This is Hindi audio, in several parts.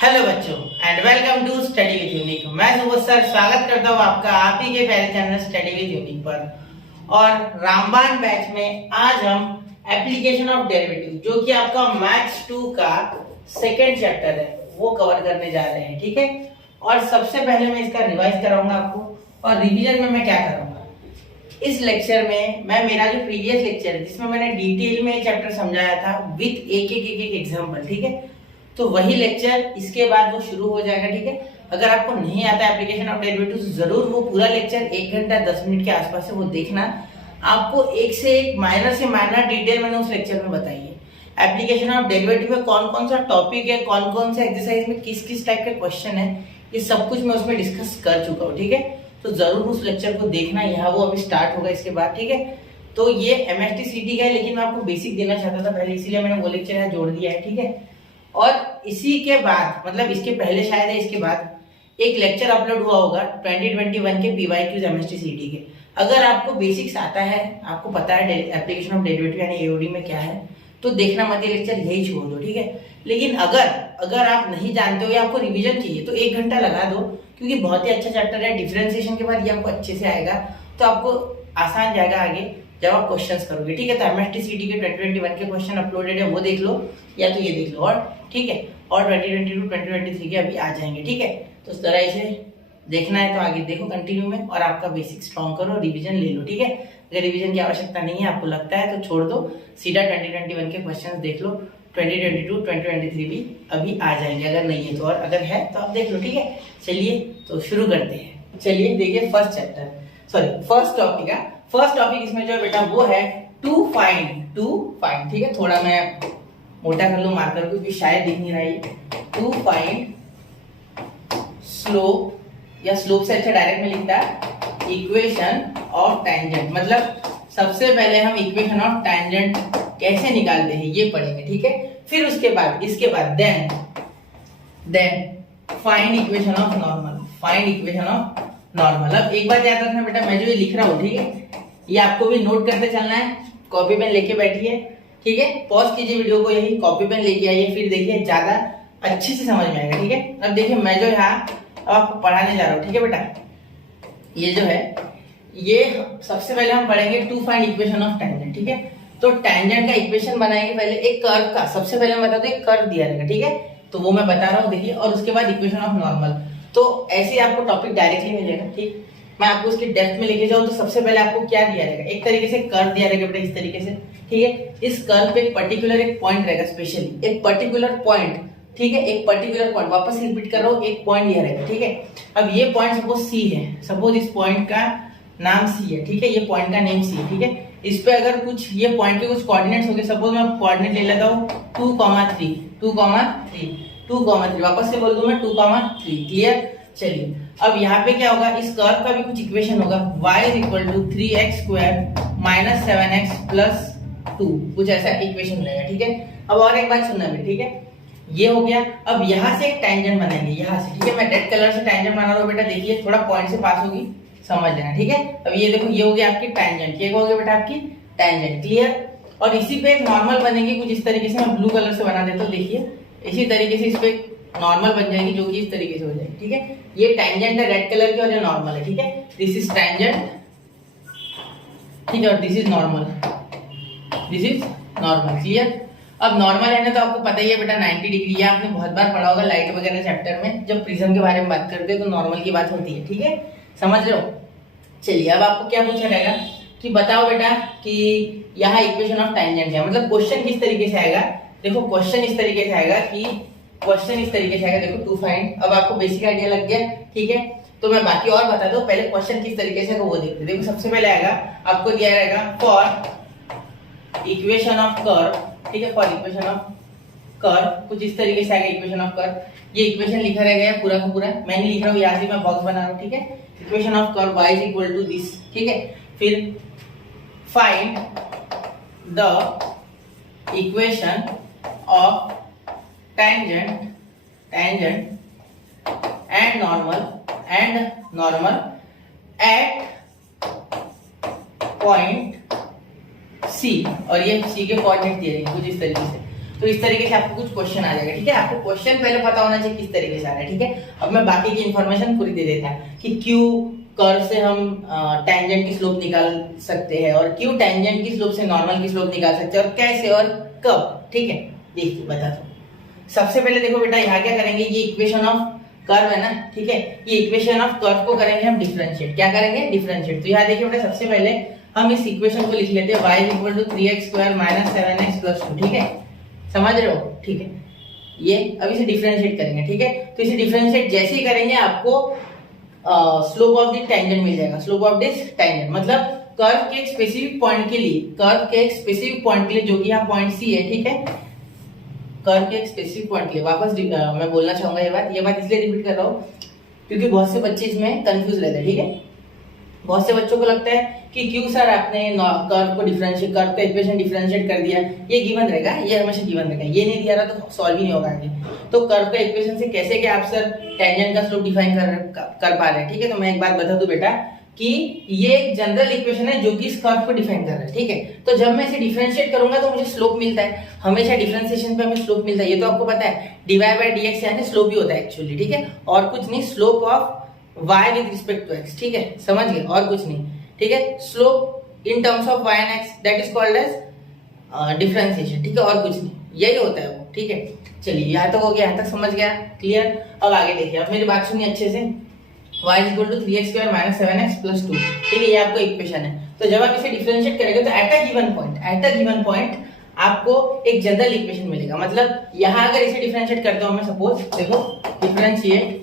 हेलो बच्चों and welcome to study with Unique. मैं सुबोध सर स्वागत करता हूँ आपका आप ही के प्यारे चैनल स्टडी विद यूनिक पर। और रामबाण बैच में आज हम एप्लीकेशन ऑफ डेरिवेटिव जो कि आपका मैथ्स 2 का सेकंड चैप्टर है वो कवर करने जा रहे हैं। ठीक है, और सबसे पहले मैं इसका रिवाइज कराऊंगा आपको और रिवीजन में मैं क्या करूंगा इस लेक्चर में। मैं मेरा जो प्रीवियस लेक्चर है जिसमें मैंने डिटेल में चैप्टर समझाया था विद एक एग्जाम्पल, ठीक है, तो वही लेक्चर इसके बाद वो शुरू हो जाएगा। ठीक है, अगर आपको नहीं आता एप्लीकेशन ऑफ डेरिवेटिव्स जरूर वो पूरा लेक्चर 1 घंटा 10 मिनट के आसपास है वो देखना। आपको एक से एक माइनर से माइनर डिटेल मैंने उस लेक्चर में बताई है। एप्लीकेशन ऑफ डेरिवेटिव में कौन कौन सा टॉपिक है, कौन कौन से एक्सरसाइज में किस किस टाइप के क्वेश्चन है, ये सब कुछ मैं उसमें डिस्कस कर चुका हूँ। ठीक है, तो जरूर उस लेक्चर को देखना, यहाँ वो अभी स्टार्ट होगा इसके बाद। ठीक है, तो ये MST CT का है लेकिन मैं आपको बेसिक देना चाहता था पहले, इसीलिए मैंने वो लेक्चर यहाँ जोड़ दिया है। ठीक है, और इसी के बाद मतलब इसके पहले शायद है इसके बाद एक लेक्चर अपलोड हुआ होगा 2021 के PYQs MST CT के। अगर आपको बेसिक्स आता है, आपको पता है एप्लीकेशन ऑफ डेरिवेटिव यानी AOD में क्या है, तो देखना मत, ये लेक्चर यही छोड़ दो। ठीक है, लेकिन अगर आप नहीं जानते हो या आपको रिवीजन चाहिए तो 1 घंटा लगा दो, क्योंकि बहुत ही अच्छा चैप्टर है। डिफरेंशिएशन के बाद ये आपको अच्छे से आएगा तो आपको आसान जाएगा आगे जब आप क्वेश्चंस करोगे। ठीक है, तो MST CT के 2021 के क्वेश्चन अपलोडेड है, वो देख लो या तो ये देख लो। और ठीक है, और 2022 2023 के अभी आ जाएंगे। ठीक है, तो इस तरह से देखना है तो आगे देखो कंटिन्यू में, और आपका बेसिक स्ट्रॉन्ग करो, रिवीजन ले लो। ठीक है, अगर रिवीजन की आवश्यकता नहीं है आपको लगता है तो छोड़ दो, सीधा 2021 के क्वेश्चन देख लो। 2022 2023 भी अभी आ जाएंगे अगर नहीं है तो, और अगर है तो आप देख लो। ठीक है, चलिए तो शुरू करते हैं। चलिए देखिए फर्स्ट टॉपिक इसमें जो है बेटा वो है टू फाइंड। ठीक है, थोड़ा मैं मोटा कर लूं मार्कर को क्योंकि शायद दिख नहीं रहा है। टू फाइंड स्लोप, या स्लोप से अच्छा डायरेक्ट में लिखता है इक्वेशन ऑफ टैंजेंट। मतलब सबसे पहले हम इक्वेशन ऑफ टैंजेंट कैसे निकालते हैं ये पढ़ेंगे। ठीक है, फिर इसके बाद then find equation of normal. अब एक बात याद रखना बेटा, मैं जो ये लिख रहा हूँ, ठीक है, ये आपको भी नोट करते चलना है। कॉपी पेन लेके बैठिए, ठीक है, पॉज कीजिए वीडियो को, यही कॉपी पेन लेके आइए, फिर देखिए ज्यादा अच्छे से समझ में आएगा। ठीक है, अब देखिए मैं जो यहाँ अब आपको पढ़ाने जा रहा हूँ। ठीक है बेटा, ये जो है ये सबसे पहले हम पढ़ेंगे to find equation of tangent. ठीक है, तो टैंजेंट का इक्वेशन बनाएंगे पहले एक कर्व का। सबसे पहले मैं बता दूं एक कर्व दिया रहेगा, ठीक है, तो वो मैं बता रहा हूँ देखिए, और उसके बाद इक्वेशन ऑफ नॉर्मल। तो ऐसे ही आपको टॉपिक डायरेक्टली मिलेगा। ठीक, मैं आपको उसकी डेप्थ में लेके जाऊं तो सबसे पहले आपको क्या दिया रहेगा, एक तरीके से कर्व दिया रहेगा बेटा इस तरीके से। ठीक है, इस कर्व पे एक पर्टिकुलर एक पॉइंट रहेगा, स्पेशली एक पर्टिकुलर पॉइंट। ठीक है, एक पर्टिकुलर पॉइंट, वापस रिपीट कर रहा हूँ, एक पॉइंट दिया रहेगा। ठीक है, अब ये पॉइंट सपोज C है, सपोज इस पॉइंट का नाम C है। ठीक है, ये पॉइंट का नेम C है। ठीक है, इस पे अगर कुछ ये पॉइंट के कुछ कोऑर्डिनेट्स हो गए, सपोज मैं कोऑर्डिनेट ले लेता हूँ 2,3 वापस से बोल दूं मैं 2,3। क्लियर, चलिए अब यहाँ पे क्या होगा, इस कर्व का भी कुछ इक्वेशन होगा, y = 3x² - 7x + 2, कुछ ऐसा इक्वेशन रहेगा। ठीक है, अब और एक बात सुनना भी, ठीक है, ये हो गया। अब यहाँ से एक टैंजेंट बनाएंगे, यहाँ से। ठीक है, मैं रेड कलर से टैंजेंट बना रहा हूँ बेटा, देखिए थोड़ा पॉइंट से पास होगी, समझ लेना। ठीक है, अब ये देखो ये हो गया आपकी टैंजेंट, ये हो गया बेटा आपकी टैंजेंट। क्लियर, और इसी पे एक नॉर्मल बनेगी कुछ इस तरीके से, मैं ब्लू कलर से बना देता हूँ। देखिए इसी तरीके से इस पे नॉर्मल बन जाएगी जो कि इस तरीके से हो जाएगी। ठीक है, ये टैंजेंट है रेड कलर की और ये नॉर्मल है। ठीक है, दिस इज टैंजेंट, ठीक है, और दिस इज नॉर्मल। क्लियर, अब नॉर्मल है ना, तो आपको पता ही है बेटा 90 डिग्री, ये आपने बहुत बार पढ़ा होगा लाइट वगैरह चैप्टर में, जब प्रिज्म के बारे में बात करते हैं तो नॉर्मल की बात होती है। ठीक है, समझ रहे हो। चलिए अब आपको क्या पूछा रहेगा कि बताओ बेटा कि यहाँ इक्वेशन ऑफ टैंजेंट है, मतलब क्वेश्चन किस तरीके से आएगा। देखो क्वेश्चन इस तरीके से आएगा देखो टू फाइंड। अब आपको बेसिक आइडिया लग गया। ठीक है, तो मैं बाकी और बता दूं, पहले क्वेश्चन किस तरीके से वो देखते। देखो सबसे पहले आएगा आपको दिया रहेगा फॉर इक्वेशन ऑफ कर्व। ठीक है, फॉर इक्वेशन ऑफ कर्व कुछ इस तरीके से आएगा इक्वेशन ऑफ कर्व। ये इक्वेशन लिखा रहेगा पूरा का पूरा, मैं नहीं लिख रहा हूँ, यहाँ से मैं बॉक्स बना रहा हूँ। ठीक है, equation of curve y = this. ठीक है, फिर find the equation of tangent and normal at point C, और ये C के कोऑर्डिनेट दिए हैं कुछ इस तरीके से। तो इस तरीके से आपको कुछ क्वेश्चन आ जाएगा, ठीक है। आपको क्वेश्चन पहले पता होना चाहिए किस तरीके से आ रहा है, ठीक है। अब मैं बाकी की इन्फॉर्मेशन पूरी दे देता कि क्यों कर्व से हम टेंजेंट की स्लोप निकाल सकते हैं, और क्यों टेंजेंट की स्लोप से नॉर्मल की स्लोप निकाल सकते हैं, और कैसे और कब, ठीक है। देखिए बताता हूँ। सबसे पहले देखो बेटा, यहाँ क्या करेंगे, ये इक्वेशन ऑफ कर्व है ना, ठीक है। ये इक्वेशन ऑफ कर्व को करेंगे हम डिफरेंशिएट। क्या करेंगे? डिफरेंशिएट। तो यहाँ देखिए बेटा, सबसे पहले हम इस इक्वेशन को लिख लेते हैं, y = 3x² - 7x + 2, ठीक है। समझ रहे हो? ठीक है। ये अब इसे डिफरेंशिएट करेंगे, ठीक है। तो इसे डिफरेंशिएट जैसे ही करेंगे आपको स्लोप ऑफ द टेंजेंट मिल जाएगा। स्लोप ऑफ दिस टेंजेंट मतलब कर्व के एक स्पेसिफिक पॉइंट के लिए, कर्व के एक स्पेसिफिक पॉइंट के लिए जो कि यहाँ पॉइंट सी है, ठीक है। कर्व के एक स्पेसिफिक पॉइंट के लिए वापस मैं बोलना चाहूंगा ये बात इसलिए रिपीट कर रहा हूँ क्योंकि बहुत से बच्चे इसमें कंफ्यूज रहते हैं, ठीक है। बहुत से बच्चों को लगता है कि क्यों सर आपने कर्व को डिफरेंशिएट, कर्व का इक्वेशन डिफरेंशिएट कर दिया, ये गिवन रहेगा, ये हमेशा गिवन रहेगा, ये नहीं दिया रहा तो सॉल्व ही नहीं होगा आगे। तो कर्व का इक्वेशन से कैसे क्या आप सर टेंजेंट का स्लोप डिफाइन कर पा रहे हैं, ठीक है। तो मैं एक बात बता दूं बेटा कि ये एक जनरल इक्वेशन है जो कि इस कर्व को डिफाइन कर रहा है, ठीक है। तो जब मैं इसे डिफरेंशिएट करूंगा तो मुझे स्लोप मिलता है, हमेशा डिफरेंशिएशन पे हमें स्लोप मिलता है, ये तो आपको पता है। dy/dx यानी स्लोप ही होता है एक्चुअली, ठीक है, और कुछ नहीं, slope of y with respect to x, ठीक है। समझ गए? और कुछ नहीं, ठीक है। Slope in terms of y and x that is called as differentiation, ठीक है, और कुछ नहीं, यही होता है वो, ठीक है। चलिए यहाँ तक हो गया, यहाँ तक समझ गया, क्लियर। अब आगे देखिए, अब मेरी बात सुनिए अच्छे से। y = 3x² - 7x + 2, ठीक है, ये आपको इक्वेशन है। तो जब आप इसे डिफरेंशिएट करेंगे तो एट अ गिवन पॉइंट आपको एक जनरल इक्वेशन मिलेगा। मतलब यहाँ अगर इसे डिफरेंशिएट करता हूँ मैं, सपोज देखो, differentiate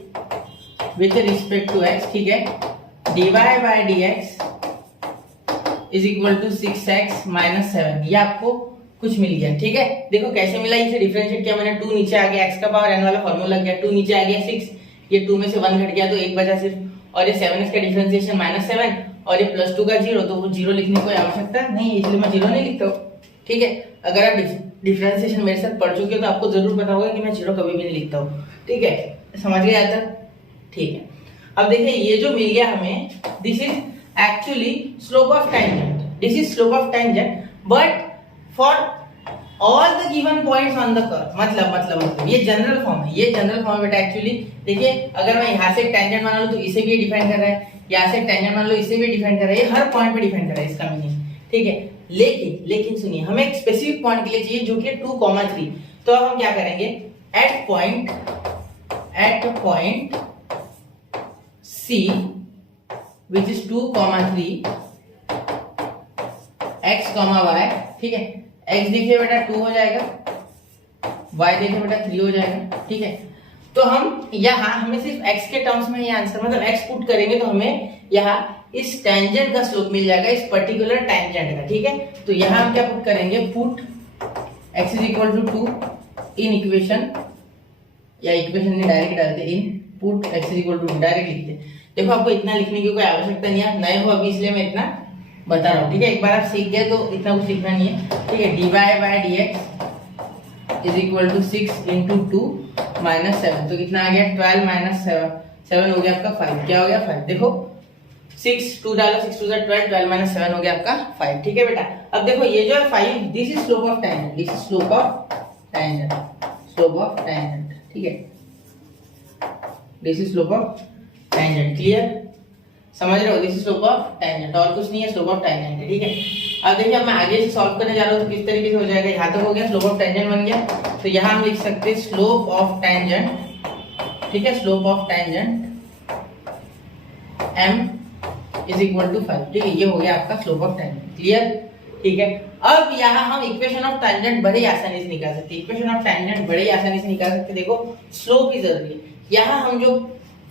with respect to x, ठीक है, dy/dx = 6x - 7, ये आपको कुछ मिल गया, ठीक है। देखो कैसे मिला, इसे डिफरेंशिएट किया मैंने, 2 नीचे आ गया, x का पावर n वाला फार्मूला लग गया, 2 नीचे आ गया 6, ये 2 में से 1 घट गया तो 1 बचा सिर्फ, और ये 7x का डिफरेंशिएशन -7 और ये +2 का 0, तो वो 0 लिखने की आवश्यकता नहीं, इसलिए मैं 0 नहीं लिखता हूँ, ठीक है। अगर आप डिफरेंशिएशन मेरे साथ पढ़ चुके हो तो आपको जरूर पता होगा कि मैं 0 कभी भी नहीं लिखता हूँ, ठीक है। समझ गए यहाँ तक? ठीक है। अब देखिए ये जो मिल गया हमें, this is actually slope of tangent, this is slope of tangent but for all the given points on the curve. मतलब ये जनरल फॉर्म है, ये जनरल फॉर्म है बेटा एक्चुअली। देखिए अगर मैं यहाँ से टेंजेंट मान लूं तो इसे भी डिफाइन कर रहा है, यहाँ से टेंजेंट मान लो इसे भी डिफाइन कर रहा है, ये हर पॉइंट पे डिफाइन कर रहा है, इसका मीनिंग, ठीक है। लेकिन सुनिए, हमें एक स्पेसिफिक पॉइंट के लिए चाहिए जो कि 2, 3। तो अब हम क्या करेंगे, at point C which is 2, 3 x, y, ठीक है। x देखिए बेटा 2 हो जाएगा, y देखिए बेटा 3 हो जाएगा, ठीक है। तो हम यहाँ हमें सिर्फ x के टर्म्स में ये आंसर, मतलब x पुट करेंगे तो हमें यहाँ इस टेंजेंट का स्लोप मिल जाएगा, इस पर्टिकुलर टेंजेंट का, ठीक है। तो यहाँ हम क्या पुट करेंगे, पुट x = 2 इन इक्वेशन, या इक्वेशन में डायरेक्ट डालते, इन पुट x = 2 डायरेक्ट लिखते। देखो आपको इतना लिखने की कोई आवश्यकता नहीं है, नए हो अभी इसलिए मैं इतना बता रहा हूँ, ठीक है। एक बार आप सीख गए तो इतना कुछ लिखना नहीं है, ठीक है। dy/dx = 6 × 2 - 7, तो कितना आ गया, 12 - 7 हो गया आपका 5, क्या हो गया 5। देखो 6 2 डालो, 6 2 12, 12 - 7 हो गया आपका 5, ठीक है बेटा। अब देखो ये जो है 5, this is slope of tangent, this is slope of tangent, ठीक है, this is slope of tangent, clear, समझ रहे हो? This is slope of tangent, और कुछ नहीं है, स्लोप ऑफ टेंजेंट है, ठीक है। अब देखिए अब मैं आगे से सॉल्व करने जा रहा हूँ तो किस तरीके से हो जाएगा। यहाँ तक हो गया, स्लोप ऑफ टेंजेंट बन गया, तो यहाँ हम लिख सकते हैं स्लोप ऑफ टेंजेंट, ठीक है, स्लोप ऑफ टेंजेंट m = 5, ठीक है। ये हो गया आपका स्लोप ऑफ टेंजेंट, क्लियर, ठीक है। अब यहाँ हम इक्वेशन ऑफ टेंजेंट बड़े आसानी से निकाल सकते, इक्वेशन ऑफ टेंजेंट बड़े आसानी से निकाल सकते। देखो स्लोप की जरूरी है, यहाँ हम जो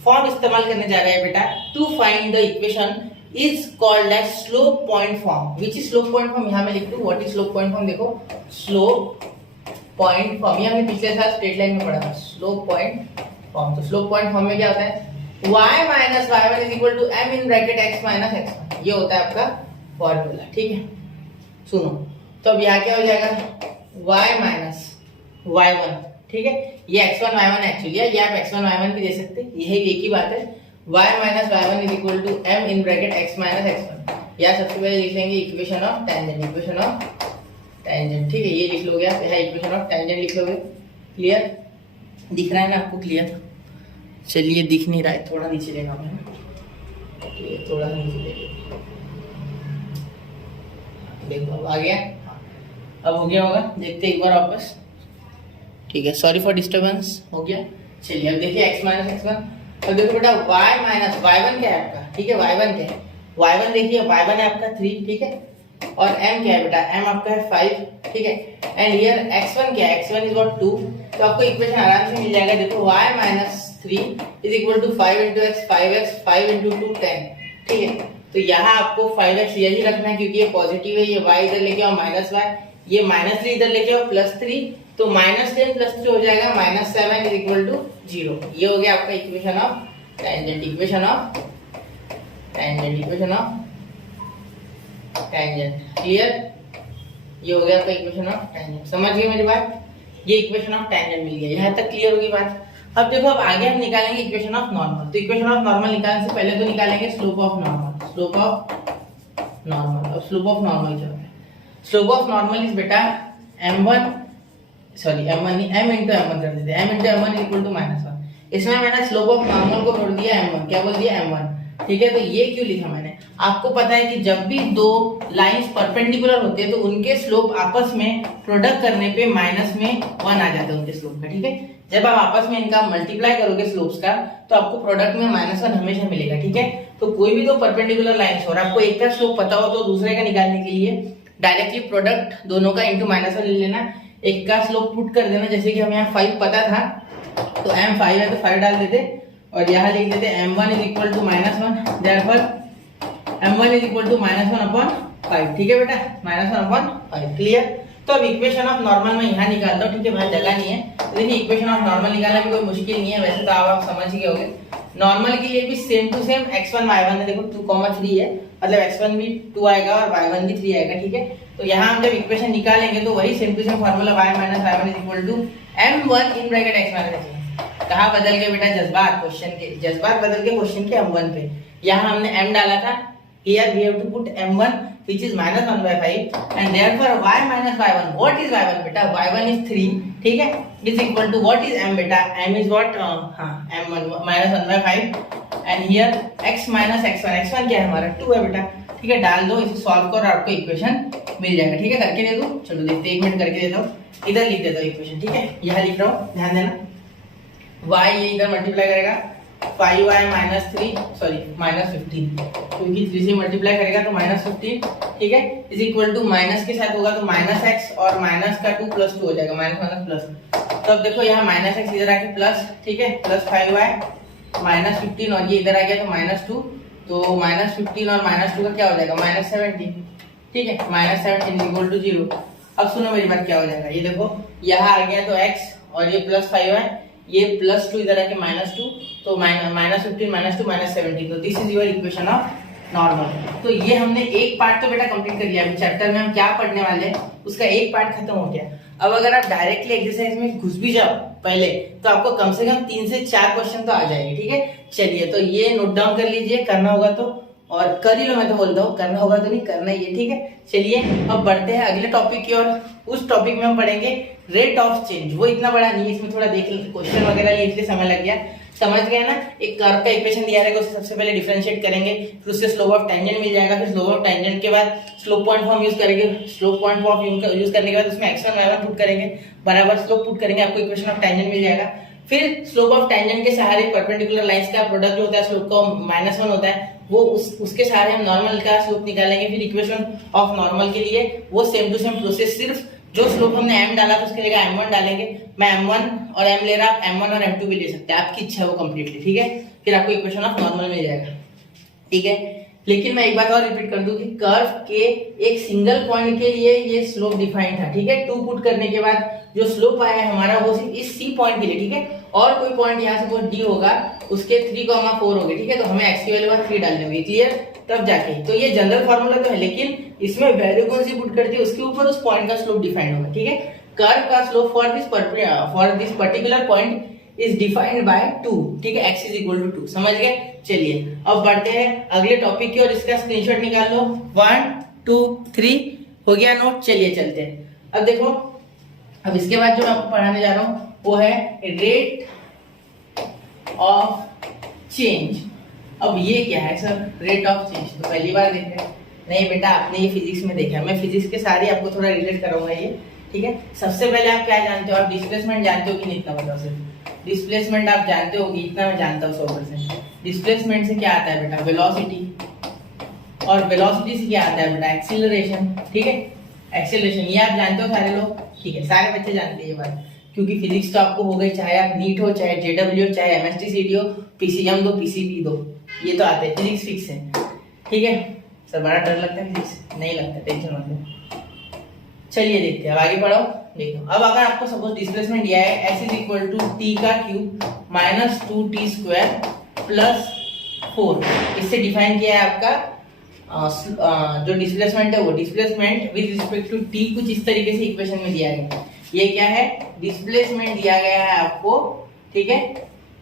फॉर्म इस्तेमाल करने जा रहे हैं बेटा, to find the equation is called as slope point form. Which is slope point form, यहाँ मैं लिख दूं, what is slope point form. देखो स्लोप पॉइंट फॉर्म, ये हमने पिछले साल स्ट्रेट लाइन में पढ़ा था, स्लोप पॉइंट फॉर्म। तो स्लोप पॉइंट फॉर्म में क्या होता है, y - y1 = m in bracket x - x1, ये होता है आपका फॉर्मूला, ठीक है। सुनो, तो अब यहाँ क्या हो जाएगा, y - y1, ठीक है। ये x1 y1 एक्चुअली है, ये आप x1 y1 भी दे सकते हैं, ये एक ही बात है। y - y1 = m in bracket x - x1, या सबसे पहले लिख लेंगे equation of tangent, equation of tangent, ठीक है, ये लिख लोगे आप, यहाँ इक्वेशन ऑफ टेंजेंट लिख लोगे। क्लियर, दिख रहा है ना आपको? क्लियर, चलिए दिख नहीं रहा है, थोड़ा नीचे लेना है, थोड़ा नीचे ले, देखो अब आ गया, अब हो गया होगा, देखते एक बार वापस, ठीक है, सॉरी फॉर डिस्टर्बेंस, हो गया। चलिए अब देखिए x माइनस x1, अब देखो बेटा y माइनस y1 क्या है आपका, ठीक है, y1 क्या है, y1 देखिए, y1 है आपका 3, ठीक है, और m क्या है बेटा, m आपका है 5, ठीक है, एंड हियर x1 क्या है, x1 इज व्हाट 2, तो आपको इक्वेशन आराम से मिल जाएगा, देखो y minus 3 is equal to 5 into x, 5x, 5 into 2 10, ठीक है, तो यहाँ आपको 5x यही रखना है क्योंकि ये पॉजिटिव है, ये y इधर लेके आओ माइनस y, ये माइनस 3 इधर लेके आओ प्लस 3, तो माइनस 10 प्लस 3 हो जाएगा माइनस 7 इज इक्वल टू 0। ये हो गया आपका equation of tangent, equation of tangent, equation of tangent. Clear, ये हो गया आपका इक्वेशन ऑफ टेंजेंट। समझ गए मेरी बात? ये इक्वेशन ऑफ टेंजेंट मिल गया, यहाँ तक क्लियर होगी बात। अब देखो, अब आगे हम निकालेंगे इक्वेशन ऑफ नॉर्मल। तो इक्वेशन ऑफ नॉर्मल निकालने से पहले तो निकालेंगे slope of normal, slope of normal. अब स्लोप ऑफ नॉर्मल क्या है? स्लोप ऑफ नॉर्मल इज बेटा m1, सॉरी m1 नहीं, m इंटू m1 कर देते हैं, m into m1 equal to -1। इसमें मैंने स्लोप ऑफ नॉर्मल को बोल दिया m1, क्या बोल दिया m1, ठीक है। तो ये क्यों लिखा मैंने, आपको पता है कि जब भी दो लाइंस परपेंडिकुलर होते हैं तो उनके स्लोप आपस में प्रोडक्ट करने पे माइनस में 1 आ जाता है उनके स्लोप का, ठीक है। जब आप आपस में इनका मल्टीप्लाई करोगे स्लोप्स का, तो आपको प्रोडक्ट में -1 हमेशा मिलेगा, ठीक है। तो कोई भी दो परपेंडिकुलर लाइंस और आपको एक का स्लोप पता हो तो दूसरे का निकालने के लिए डायरेक्टली प्रोडक्ट दोनों का इंटू -1 ले लेना, एक का स्लोप पुट कर देना। जैसे कि हमें यहाँ 5 पता था तो m5 है तो 5 डाल देते और यहाँ लिख देते m1 is equal to -1, therefore m1 is equal to -1 upon 5, ठीक है बेटा, -1 अपॉन 5। क्लियर। तो अब इक्वेशन ऑफ नॉर्मल मैं यहाँ निकालता हूँ, ठीक है भाई, जगह नहीं है। तो देखिए इक्वेशन ऑफ नॉर्मल निकालना भी कोई मुश्किल नहीं है, वैसे तो आप समझ गए होंगे। नॉर्मल के लिए भी same to same x1 y1 है, देखो 2,3 है, मतलब x1 भी 2 आएगा और y1 भी 3 आएगा, ठीक है। तो यहाँ हम जब इक्वेशन निकालेंगे तो वही same to same formula y minus y1 is equal to m1 in bracket x minus x1। कहाँ बदल गए बेटा, जज्बात, क्वेश्चन के जज्बात बदल के क्वेश्चन के m1 पे। यहाँ हमने m डाला था, here we have to put m1 which is -1/5 and therefore y minus y1, what is y1 बेटा, y1 is 3, ठीक है, is equal to what is m बेटा, m is what, m1 -1/5 and here x minus x1, x1 क्या है हमारा 2 है बेटा, ठीक है। डाल दो, इसे सॉल्व करो, आपको इक्वेशन मिल जाएगा, ठीक है। करके दे दूं, चलो देखते हैं, 1 मिनट करके देता हूँ, इधर लिख देता हूँ इक्वेशन, ठीक है, यहाँ लिख रहा हूँ, ध्यान देना। y ये इधर मल्टीप्लाई करेगा 5y माइनस 3, सॉरी -15, क्योंकि 3 से मल्टीप्लाई करेगा तो -15, ठीक है, इज इक्वल टू माइनस के साथ होगा तो -x और माइनस का 2 प्लस 2 हो जाएगा, माइनस प्लस। तो अब देखो यहाँ -x इधर आके प्लस, ठीक है, प्लस 5y -15 और ये इधर आ गया तो -2, तो -15 और -2 का क्या हो जाएगा, -17, ठीक है, -17 इक्वल टू 0। अब सुनो मेरी बात, क्या हो जाएगा, ये देखो यहाँ आ गया तो x और ये प्लस 5y, ये +2 इधर आके -2, तो -15 -2 -17, तो this is your equation of normal. तो ये हमने एक पार्ट तो बेटा कंप्लीट कर लिया। अभी चैप्टर में हम क्या पढ़ने वाले हैं उसका एक पार्ट खत्म हो गया। अब अगर आप डायरेक्टली एक्सरसाइज में घुस भी जाओ पहले, तो आपको कम से कम 3 से 4 क्वेश्चन तो आ जाएंगे, ठीक है। चलिए, तो ये नोट डाउन कर लीजिए, करना होगा तो, और कर ही लो, मैं तो बोलता हूँ करना होगा तो नहीं, करना ही है, ठीक है। चलिए अब बढ़ते हैं अगले टॉपिक की ओर। उस टॉपिक में हम पढ़ेंगे रेट ऑफ चेंज। वो इतना बड़ा नहीं है, इसमें थोड़ा देख क्वेश्चन वगैरह लिए इसलिए समय लग गया, समझ गए ना। एक कर्व का इक्वेशन दिया रहेगा, उससे सबसे पहले डिफरेंशिएट करेंगे, फिर उससे स्लोप ऑफ टेंजेंट मिल जाएगा, फिर स्लोप ऑफ टेंजेंट के बाद स्लोप पॉइंट फॉर्म यूज करेंगे, स्लोप पॉइंट फॉर्म यूज करने के बाद उसमें x1 y1 पुट करेंगे, बराबर स्लोप पुट करेंगे, आपको इक्वेशन ऑफ टेंजेंट मिल जाएगा। फिर स्लोप ऑफ टेंजेंट के सहारे परपेंडिकुलर लाइंस का प्रोडक्ट जो होता है स्लोप का -1 होता है, वो उसके सहारे हम नॉर्मल का स्लोप निकालेंगे। फिर इक्वेशन ऑफ नॉर्मल के लिए वो सेम टू सेम प्रोसेस, सिर्फ जो स्लोप हमने m डाला था उसके जगह m1 डालेंगे। मैं m1 और m ले रहा, आप m1 और m2 भी ले सकते हैं, आपकी इच्छा है वो कंप्लीटली, ठीक है। फिर आपको इक्वेशन ऑफ नॉर्मल मिल जाएगा, ठीक है। लेकिन मैं एक बात और रिपीट कर दूं कि कर्व के एक सिंगल पॉइंट के लिए ये स्लोप डिफाइंड था, ठीक है। 2 पुट करने के बाद जो स्लोप आया है हमारा वो सिर्फ इस C पॉइंट के लिए, ठीक है। और कोई पॉइंट यहाँ से कोई D होगा, उसके 3,4 होंगे, ठीक है। तो हमें x की वैल्यू 3 डालनी होगी, क्लियर, तब जाके। तो ये जनरल फार्मूला तो है, लेकिन इसमें वैल्यू कौन सी पुट करती है उसके ऊपर उस पॉइंट का स्लोप डिफाइंड होगा, ठीक है। कर्व का slope for this particular point is defined by 2, ठीक है, x इज इक्वल टू 2, समझ गए। चलिए अब बढ़ते हैं अगले टॉपिक की और इसका स्क्रीनशॉट निकाल लो। 1 2 3 हो गया नोट। चलिए चलते हैं अब देखो, अब इसके बाद जो मैं आपको पढ़ाने जा रहा हूँ वो है रेट ऑफ चेंज। अब ये क्या है सर, रेट ऑफ चेंज? तो पहली बार देख रहे हैं? नहीं बेटा, आपने ये फिजिक्स में देखा है। मैं फिजिक्स के सारे आपको थोड़ा रिलेट कराऊंगा ये, ठीक है। सबसे पहले आप क्या जानते हो, आप डिस्प्लेसमेंट जानते हो कि नहीं, इतना बताओ सिर्फ। डिस्प्लेसमेंट आप जानते हो कि इतना मैं जानता हूँ 100%। डिस्प्लेसमेंट से क्या आता है बेटा, वेलोसिटी, और वेलोसिटी से क्या आता है बेटा, एक्सीलरेशन, ठीक है। एक्सीलरेशन ये आप जानते हो सारे लोग, ठीक है, सारे बच्चे जानते हैं ये बात, क्योंकि फिजिक्स तो आपको हो गई, चाहे आप नीट हो, चाहे जेडब्ल्यू हो, चाहे एमएसटी हो, पीसीएम दो, पीसीबी दो, ये तो आते हैं, फिजिक्स फिक्स है, ठीक है। सर बड़ा डर लगता है फिजिक्स? नहीं लगता, टेंशन मत लो। चलिए देखते हैं, अब आगे बढ़ो। देखो, अब अगर आपको सपोज डिस्प्लेसमेंट दिया है s is equal to T का cube minus 2t square plus 4, इससे डिफाइन किया है आपका जो डिस्प्लेसमेंट है वो displacement with respect to t कुछ इस तरीके से इक्वेशन में दिया गया है। ये क्या है, डिस्प्लेसमेंट दिया गया है आपको, ठीक है,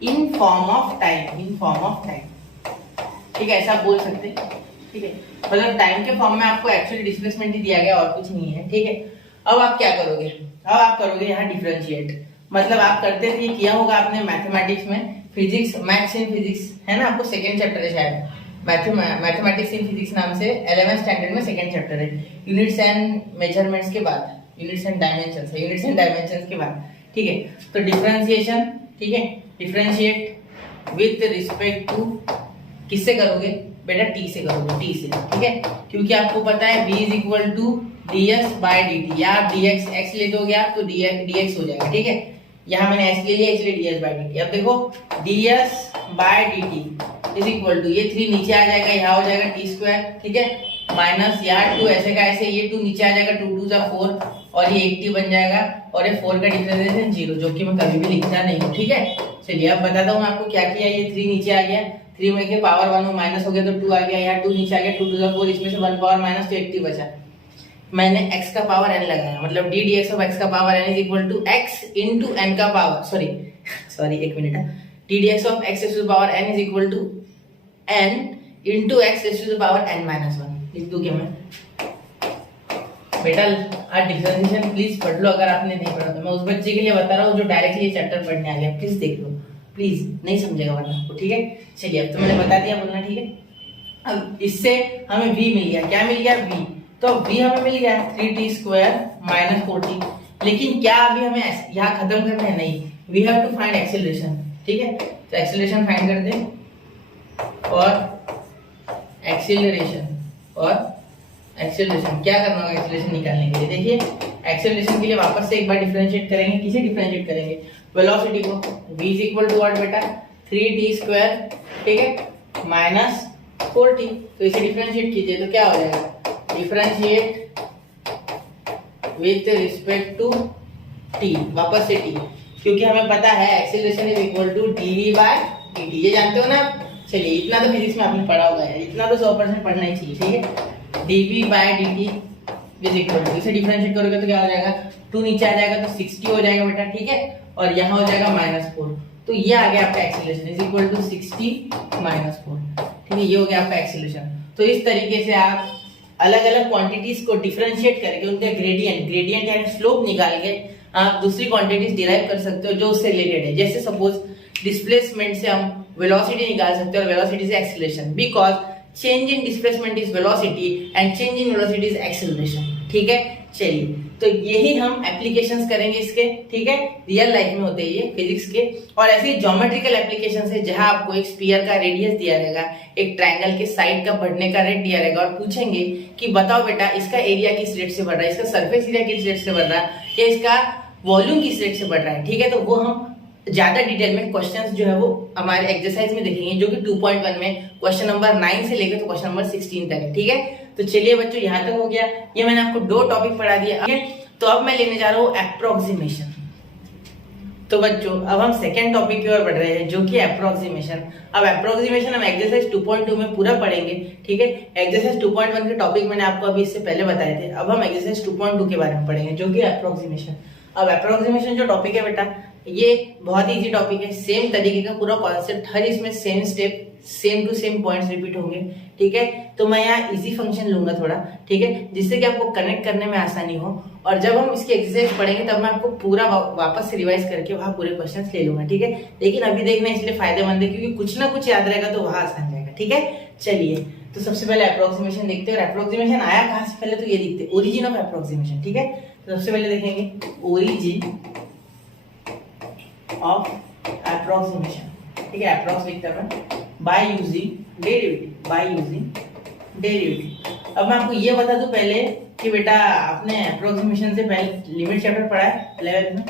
in form of time, in form of time, ठीक है, ऐसा बोल सकते हैं, ठीक है। मतलब टाइम के फॉर्म में आपको एक्चुअली डिस्प्लेसमेंट ही दिया गया और कुछ नहीं है, ठीक है। अब आप क्या करोगे, अब आप करोगे यहाँ डिफरेंशिएट, मतलब आप करते थे, किया होगा आपने मैथमेटिक्स में, फिजिक्स मैथ्स इन फिजिक्स है ना, आपको सेकंड चैप्टर है शायद, मैथमेटिक्स इन फिजिक्स नाम से 11th स्टैंडर्ड में सेकंड चैप्टर है, यूनिट्स एंड मेजरमेंट्स के बाद, यूनिट्स एंड डायमेंशंस है, यूनिट्स एंड डायमेंशंस के बाद, ठीक है। तो डिफरेंशिएशन, ठीक है, डिफरेंशिएट विद रिस्पेक्ट टू किससे करोगे बेटा, टी से करोगे, टी से, ठीक है, क्योंकि आपको पता है v is equal to ds by dt, या आप dx x ले दोगे आप तो dx हो जाएगा, ठीक है। यहाँ मैंने s ले लिया इसलिए ds बाय dt। अब देखो ds by dt is equal to, ये 3 नीचे आ जाएगा, यहाँ हो जाएगा t स्क्वायर, ठीक है, माइनस यहाँ 2 ऐसे का ऐसे, ये 2 नीचे आ जाएगा, 2 2 जा 4 और ये 8t बन जाएगा, और ये 4 का डिफरेंशिएशन 0, जो कि मैं कभी भी लिखता नहीं हूँ, ठीक है। चलिए अब बताता हूँ आपको क्या किया, ये 3 नीचे आ गया, 3 में के पावर 1 में माइनस हो गया तो 2 आ गया, यहाँ 2 नीचे आ गया, 2 2 जा 4, इसमें से 1 पावर माइनस तो 80 बचा। मैंने x का पावर n लगाया, मतलब d dx ऑफ x का power n is equal to x into n का पावर, सॉरी एक minute, d dx of x to the power n is equal to n into x to the power n minus 1। लिख दूं क्या मैं बेटा? आज डिफरेंशिएशन प्लीज पढ़ लो, अगर आपने नहीं पढ़ा तो। मैं उस बच्चे के लिए बता रहा हूँ जो डायरेक्टली ये चैप्टर पढ़ने आ गया, प्लीज देख लो, प्लीज, नहीं समझेगा वरना आपको, ठीक है। चलिए अब तो मैंने बता दिया, बोलना, ठीक है। अब इससे हमें v मिल गया, क्या मिल गया, v, तो v हमें मिल गया 3t स्क्वायर माइनस 4t, लेकिन क्या अभी हमें यहाँ खत्म करना है? नहीं, we have to find acceleration, ठीक है। तो एक्सेलरेशन फाइंड कर दे, और एक्सेलरेशन क्या करना होगा एक्सेलरेशन निकालने के लिए? देखिए एक्सेलरेशन के लिए वापस से एक बार डिफरेंशिएट करेंगे, किसे डिफरेंशिएट करेंगे? वेलोसिटी को। v is equal to what बेटा, 3t स्क्वायर, ठीक है, माइनस 4t। तो इसे डिफरेंशिएट कीजिए तो क्या हो जाएगा, differentiate with respect to t, वापस से t, क्योंकि हमें पता है acceleration is equal to dv by dt, ये जानते हो ना। चलिए इतना तो फिजिक्स में आपने पढ़ा होगा, इतना तो 100% पढ़ना ही चाहिए, ठीक है। dv by dt is equal to, इसे डिफरेंशिएट करोगे तो क्या हो जाएगा, 2 नीचे आ जाएगा तो 60 हो जाएगा बेटा, ठीक है, और यहाँ हो जाएगा -4। तो ये आ गया आपका एक्सेलरेशन इज इक्वल टू 60 -4, ठीक है, ये हो गया आपका एक्सेलरेशन। तो इस तरीके से आप अलग अलग क्वांटिटीज को डिफरेंशिएट करके उनका ग्रेडियंट यानी स्लोप निकाल के आप दूसरी क्वांटिटीज डिराइव कर सकते हो जो उससे रिलेटेड है। जैसे सपोज डिस्प्लेसमेंट से हम वेलोसिटी निकाल सकते हैं और वेलोसिटी से acceleration, because change in displacement is velocity and change in velocity is acceleration, ठीक है। चलिए तो यही हम एप्लीकेशंस करेंगे इसके, ठीक है, रियल लाइफ में होते हैं ये फिजिक्स के। और ऐसे ज्योमेट्रिकल एप्लीकेशंस है जहां आपको एक स्फीयर का रेडियस दिया रहेगा, एक ट्रायंगल के साइड का बढ़ने का रेट दिया रहेगा, और पूछेंगे कि बताओ बेटा इसका एरिया किस रेट से बढ़ रहा है, इसका सरफेस एरिया किस रेट से बढ़ रहा है, या इसका वॉल्यूम किस रेट से बढ़ रहा है, ठीक है। तो वो हम ज्यादा डिटेल में क्वेश्चंस जो है वो हमारे एक्सरसाइज में देखेंगे, जो कि 2.1 में क्वेश्चन नंबर 9 से लेकर तो क्वेश्चन नंबर 16 तक है, ठीक है। तो चलिए बच्चों यहाँ तक हो गया, ये मैंने आपको 2 टॉपिक पढ़ा दिया, ठीक है। तो अब मैं लेने जा रहा हूँ अप्रोक्सीमेशन। तो बच्चों अब हम सेकेंड टॉपिक की ओर बढ़ रहे हैं, जो कि अप्रोक्सीमेशन। अब अप्रोक्सीमेशन हम एक्सरसाइज 2.2 में पूरा पढ़ेंगे, ठीक है। एक्सरसाइज 2.1 के टॉपिक मैंने आपको अभी इससे पहले बताए थे, अब हम एक्सरसाइज 2.2 के बारे में पढ़ेंगे, जो कि अप्रोक्सीमेशन। अब अप्रोक्सीमेशन जो टॉपिक है बेटा, ये बहुत इजी टॉपिक है, सेम तरीके का पूरा कॉन्सेप्ट, हर इसमें same step, same to same points repeat होंगे, ठीक है। तो मैं यहाँ इजी फंक्शन लूंगा थोड़ा, ठीक है, जिससे कि आपको कनेक्ट करने में आसानी हो, और जब हम इसकी एक्सरसाइज पढ़ेंगे तब मैं आपको पूरा वापस से रिवाइज करके वहां पूरे क्वेश्चन ले लूंगा, ठीक है। लेकिन अभी देखना इसलिए फायदेमंद है क्योंकि कुछ ना कुछ याद रहेगा तो वहां आसान जाएगा, ठीक है। चलिए, तो सबसे पहले अप्रोक्सीमेशन देखते हैं, और अप्रोक्सीमेशन आया कहां से, पहले तो ये देखते हैं ओरिजिन ऑफ अप्रोक्सीमेशन, ठीक है। तो सबसे पहले देखेंगे ओरिजिन ऑफ अप्रोक्सीमेशन, ठीक है। अप्रोक्स लिखते हैं by using derivative, by using derivative. अब मैं आपको ये बता दूं पहले कि बेटा आपने अप्रोक्सीमेशन से पहले लिमिट चैप्टर पढ़ा है 11th में?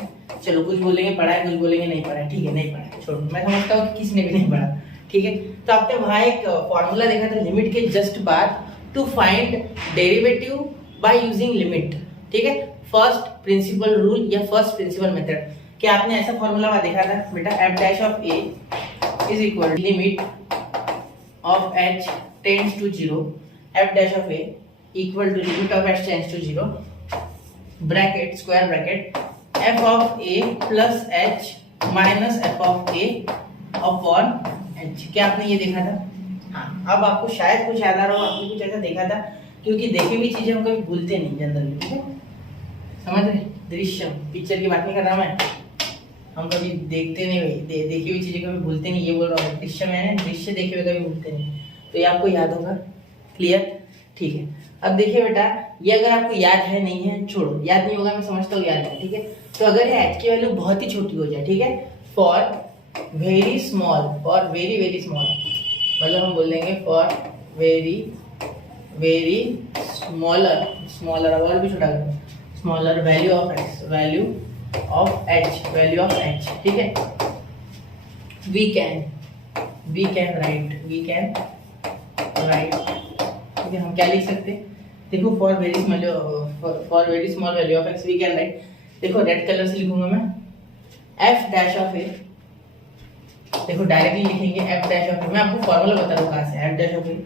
चलो, कुछ बोलेंगे पढ़ा है, कुछ बोलेंगे नहीं पढ़ा है, ठीक है, नहीं पढ़ा है, छोड़ो, मैं समझता हूँ किसने भी नहीं पढ़ा, ठीक है। तो आपने वहां एक फॉर्मूला देखा था लिमिट के जस्ट बाद, to find derivative by using limit, ठीक है। फर्स्ट प्रिंसिपल रूल या फर्स्ट प्रिंसिपल मेथड, क्या आपने ऐसा फॉर्मूला वहां देखा था बेटा, F dash of A is equal limit of H tends to 0, F dash of A equal to limit of H tends to 0, bracket square bracket F of A plus H minus F of A upon H. क्या आपने ये देखा था? हाँ, अब आपको शायद कुछ याद आ रहा हो, आपने कुछ ऐसा देखा था, क्योंकि देखी हुई चीजें हम कभी भूलते नहीं जनरली, ठीक है, समझ रहे। दृश्यम, पिक्चर की बात नहीं कर रहा मैं, हम कभी देखते नहीं भाई, देखी हुई चीजें कभी भूलते नहीं, ये बोल रहा हूँ। दृश्य मैंने दृश्य देखे हुए कभी भूलते नहीं, तो ये आपको याद होगा, क्लियर, ठीक है। अब देखिए बेटा, ये अगर आपको याद है नहीं है छोड़ो, याद नहीं होगा, मैं समझता हूँ याद है, ठीक है। तो अगर ये एच की वैल्यू बहुत ही छोटी हो जाए, ठीक है, for very small, for very very small, मतलब हम बोल देंगे for very very smaller, smaller और भी छोटा करो, smaller value of x, value of H, value of H, ठीक है। वी कैन राइट, ठीक है, हम क्या लिख सकते हैं, देखो for very small value of x we can write, देखो रेड कलर से लिखूंगा मैं, एफ डैश ऑफ ए, देखो डायरेक्टली लिखेंगे एफ डैश ऑफ ए, मैं आपको फॉर्मूला बता रहा हूँ कहाँ से, f dash of A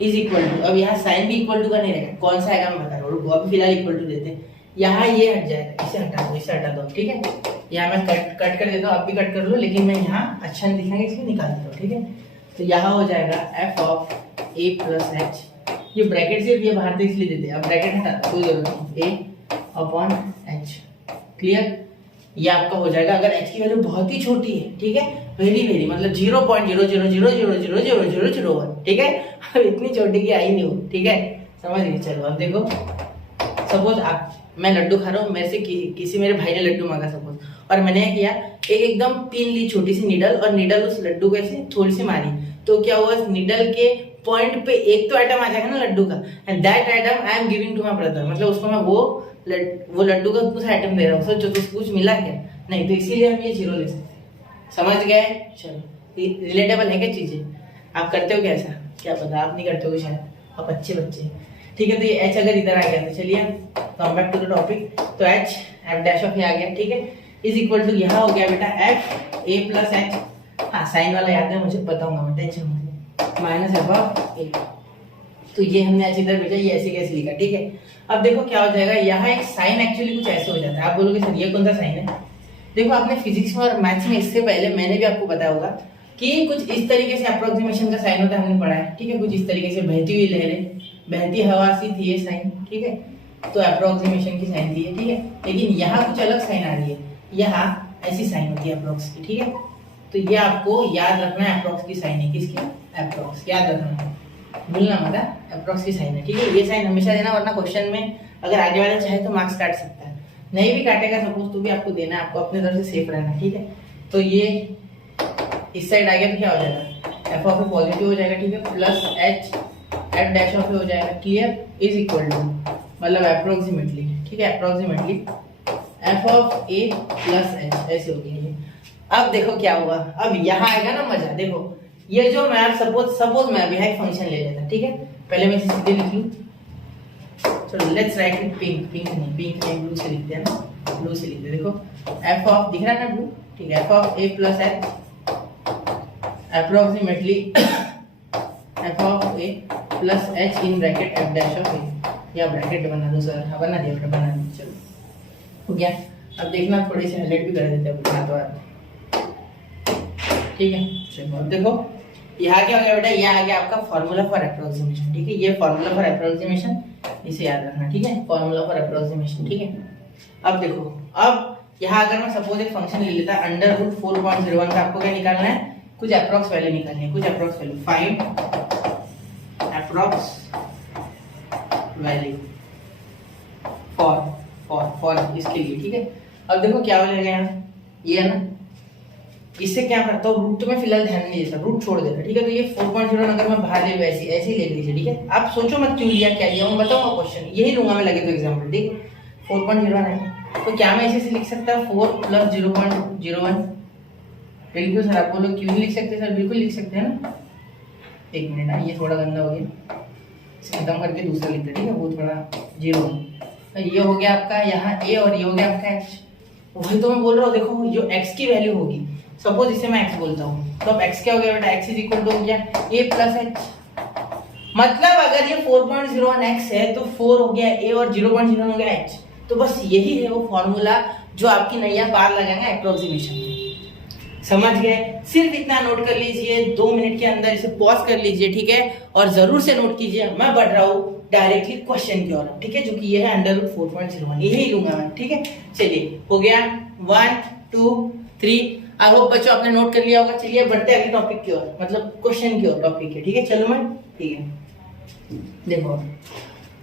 is equal to, अब यहाँ साइन भी इक्वल टू का नहीं रहेगा, कौन सा आएगा मैं बता रहा हूँ, अभी फिलहाल इक्वल टू देते हैं, यहाँ ये हट जाएगा, इसे हटा दो, ठीक है। यहाँ मैं कट कर देता हूँ, आप भी कट कर लो, लेकिन मैं यहाँ अच्छा नहीं दिखाएंगे इसमें निकाल देता हूँ, ठीक है। तो यहाँ हो जाएगा F of A plus H, ये ब्रैकेट से ये बाहर से इसलिए देते हैं, अब ब्रैकेट हटा कोई जरूरत नहीं, ए अपॉन एच, क्लियर। ये आपका हो जाएगा अगर एच की वैल्यू बहुत ही छोटी है, ठीक है, वेरी वेरी मतलब 0.00000001, ठीक है। अब इतनी छोटी की आई नहीं हो, ठीक है, समझ गए। चलो अब देखो, सपोज मैं लड्डू खा रहा हूँ, मेरे से किसी मेरे भाई ने लड्डू मांगा सपोज, और मैंने किया एकदम पिन ली छोटी सी नीडल, और नीडल उस लड्डू को ऐसे थोड़ी सी मारी, तो क्या हुआ, नीडल के पॉइंट पे एक तो आइटम आ जाएगा ना लड्डू का, and that item I am giving to my brother, मतलब उसको मैं वो लड्डू का कुछ आइटम दे रहा हूँ, सोचो तो कुछ मिला क्या, नहीं, तो इसीलिए हम ये 0 ले सकते हैं, समझ गए। चलो, रिलेटेबल है क्या चीजें, आप करते हो क्या ऐसा, क्या पता आप नहीं करते हो शायद, आप अच्छे बच्चे, ठीक है। तो ये एच अगर इधर आ गया तो चलिए come back to the topic, तो h F dash of a आ गया, ठीक है, इज इक्वल टू यहाँ हो गया बेटा एफ ए प्लस एच, हाँ साइन वाला याद है मुझे, बताऊंगा मैं, टेंशन मत, माइनस एफ ऑफ ए, तो ये हमने एच इधर भेजा, ये ऐसे कैसे लिखा, ठीक है। अब देखो क्या हो जाएगा, यहाँ एक साइन एक्चुअली कुछ ऐसे हो जाता है, आप बोलोगे सर ये कौन सा साइन है, देखो आपने फिजिक्स में और मैथ्स में इससे पहले मैंने भी आपको बताया होगा कि कुछ इस तरीके से अप्रोक्सीमेशन का साइन होता है, हमने पढ़ा है, ठीक है, कुछ इस तरीके से बहती हुई लहरें, बहती हवा सी थी ये साइन, ठीक है, तो अप्रोक्सीमेशन की साइन थी ये, ठीक है। लेकिन यहाँ कुछ अलग साइन आ रही है, यहाँ ऐसी साइन होती है अप्रोक्स की, ठीक है। तो ये आपको याद रखना है, अप्रोक्स की साइन है, किसकी, अप्रोक्स, याद रखना है, भूलना मत, अप्रोक्स की साइन है, ठीक है। ये साइन हमेशा देना, वरना क्वेश्चन में अगर आगे वाला चाहे तो मार्क्स काट सकता है, नहीं भी काटेगा सपोज तो भी आपको देना है, आपको अपनी तरफ से सेफ रहना, ठीक है। तो ये इस साइड आ गया तो क्या हो जाएगा, एफ ऑफ ए पॉजिटिव हो जाएगा, ठीक है, plus H F dash of A हो जाएगा, क्लियर, इज इक्वल टू मतलब अप्रोक्सीमेटली, ठीक है, approximately F of A plus H, ऐसे हो गया ये। अब देखो क्या हुआ, अब यहाँ आएगा ना मजा, देखो ये जो मैं सपोज मैं अभी एक फंक्शन ले लेता, ठीक है, पहले मैं इसे सीधे लिख लूं, चलो लेट्स राइट इट पिंक नहीं ब्लू से लिखते हैं ना, ब्लू से लिखते हैं, देखो एफ ऑफ दिख रहा है ना ब्लू, ठीक है, F of A plus H approximately F of A plus H in bracket F dash of A, या ब्रैकेट बना दो सर, हाँ बना दिया, चलो हो गया। अब देखना थोड़ी सी हाईलाइट भी कर देते हैं हाथ वाथ, ठीक है। चलो अब देखो यहाँ क्या हो गया बेटा, ये आ गया आपका फॉर्मूला फॉर अप्रोक्सीमेशन, ठीक है। ये फॉर्मूला फॉर अप्रोक्सीमेशन, इसे याद रखना, ठीक है, फॉर्मूला फॉर अप्रोक्सीमेशन, ठीक है। अब देखो, अब यहाँ अगर मैं सपोज एक फंक्शन ले लेता अंडर रूट 4.01 का, आपको क्या निकालना है, कुछ अप्रोक्स वैल्यू निकालनी है, कुछ approx value, find approx value for इसके लिए, ठीक है। अब देखो क्या हो जाएगा यहाँ, ये है ना, इससे क्या करता हूँ, रूट तो मैं फिलहाल ध्यान नहीं देता, रूट छोड़ देता, ठीक है। तो ये 4.0 अगर मैं बाहर ले लूँ ऐसे ऐसे ही ले लीजिए, ठीक है। आप सोचो मत क्यों लिया, क्या लिया, मैं बताऊंगा क्वेश्चन, यही लूंगा मैं लगे तो एग्जाम्पल, ठीक है। 4.01 है तो क्या मैं ऐसे लिख सकता हूँ 4 + 0.01, बिल्कुल सर। आप बोलो क्यों नहीं लिख सकते सर, बिल्कुल लिख सकते हैं ना। एक मिनट ना, ये थोड़ा गंदा हो गया, इसे खत्म करके दूसरा लिखते, ठीक है, वो थोड़ा 0। तो ये हो गया आपका यहाँ a और ये हो गया आपका h। वही तो मैं बोल रहा हूँ, देखो जो x की वैल्यू होगी, सपोज इसे मैं x बोलता हूँ, तो अब x क्या हो गया बेटा, x = हो गया a + h। मतलब अगर ये 4.01 x है तो 4 हो गया a और 0.01 हो गया h। तो बस यही है वो फॉर्मूला जो आपकी नैया पार लगाएगा अप्रोक्सीमेशन में। समझ गए, सिर्फ इतना नोट कर लीजिए, 2 मिनट के अंदर इसे पॉज कर लीजिए, ठीक है। और जरूर से नोट कीजिए, मैं बढ़ रहा हूँ डायरेक्टली क्वेश्चन की ओर, ठीक है, जो कि ये है अंडर रूट 4.01, यही लूंगा मैं, ठीक है। चलिए हो गया 1 2 3। आई होप बच्चों आपने नोट कर लिया होगा। चलिए बढ़ते हैं अगले टॉपिक की ओर, मतलब क्वेश्चन की ओर, टॉपिक है, ठीक है। चलो मैं, ठीक है, देखो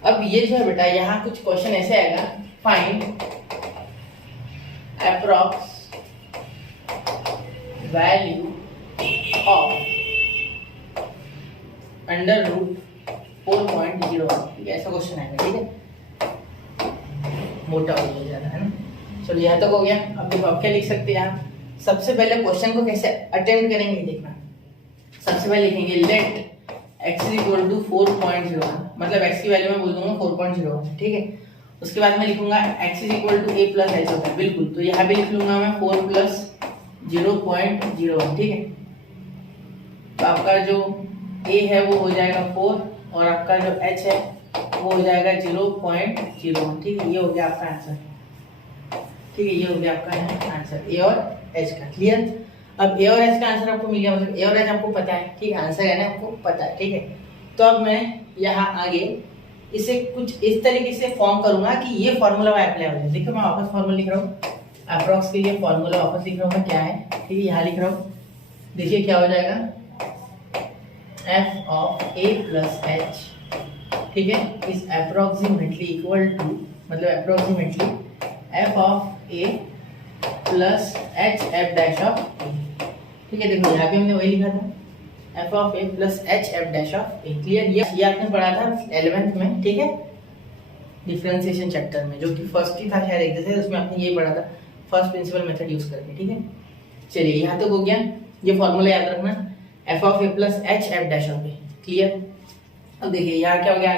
अब ये जो है बेटा, यहाँ कुछ क्वेश्चन ऐसे आएगा, find approx value of under root 4.01, ऐसा क्वेश्चन आएगा, ठीक है। मोटा हो गया ज्यादा, है ना। चलो यहाँ तक हो गया। अब देखो आप क्या लिख सकते हैं, आप सबसे पहले क्वेश्चन को कैसे अटेम्प्ट करेंगे देखना। सबसे पहले लिखेंगे लेट x = 4.01, मतलब x की वैल्यू मैं बोल दूंगा 4.01, ठीक है। उसके बाद मैं लिखूंगा x = a + h होता है, बिल्कुल, तो यहाँ भी लिख लूंगा मैं 4 + 0.01, ठीक है। तो आपका जो a है वो हो जाएगा 4 और आपका जो h है वो हो जाएगा 0.01, ठीक है। ये हो गया आपका आंसर, ठीक है, ये हो गया आपका आंसर a और h का। क्लियर। अब a और h का आंसर आपको मिल गया, मतलब a और h आपको पता है, ठीक है, आंसर है ना, आपको पता है, ठीक है। तो अब मैं यहाँ आगे इसे कुछ इस तरीके से फॉर्म करूंगा कि ये फॉर्मूला अप्लाई हो जाए। देखो मैं वापस फॉर्मूला लिख रहा हूँ, अप्रॉक्स के लिए फॉर्मूला वापस लिख रहा हूँ मैं, क्या है, ठीक है, यहाँ लिख रहा हूँ। देखिए क्या हो जाएगा, f of a + h, ठीक है, इज अप्रोक्सीमेटली इक्वल टू, मतलब approximately f of a + h f dash of a, ठीक है। देखो यहाँ पे हमने वही लिखा था, f of a + h f dash of a। Clear. ये आपने पढ़ा था 11th में, ठीक है, डिफरेंशिएशन चैप्टर में, जो कि फर्स्ट ही था शायद एक्सरसाइज, उसमें आपने ये पढ़ा था, फर्स्ट प्रिंसिपल मेथड यूज करके, ठीक है। चलिए यहाँ तक हो गया, ये फॉर्मूला याद रखना, f of a + h f dash of a। Clear. अब देखिए यहाँ क्या हो गया,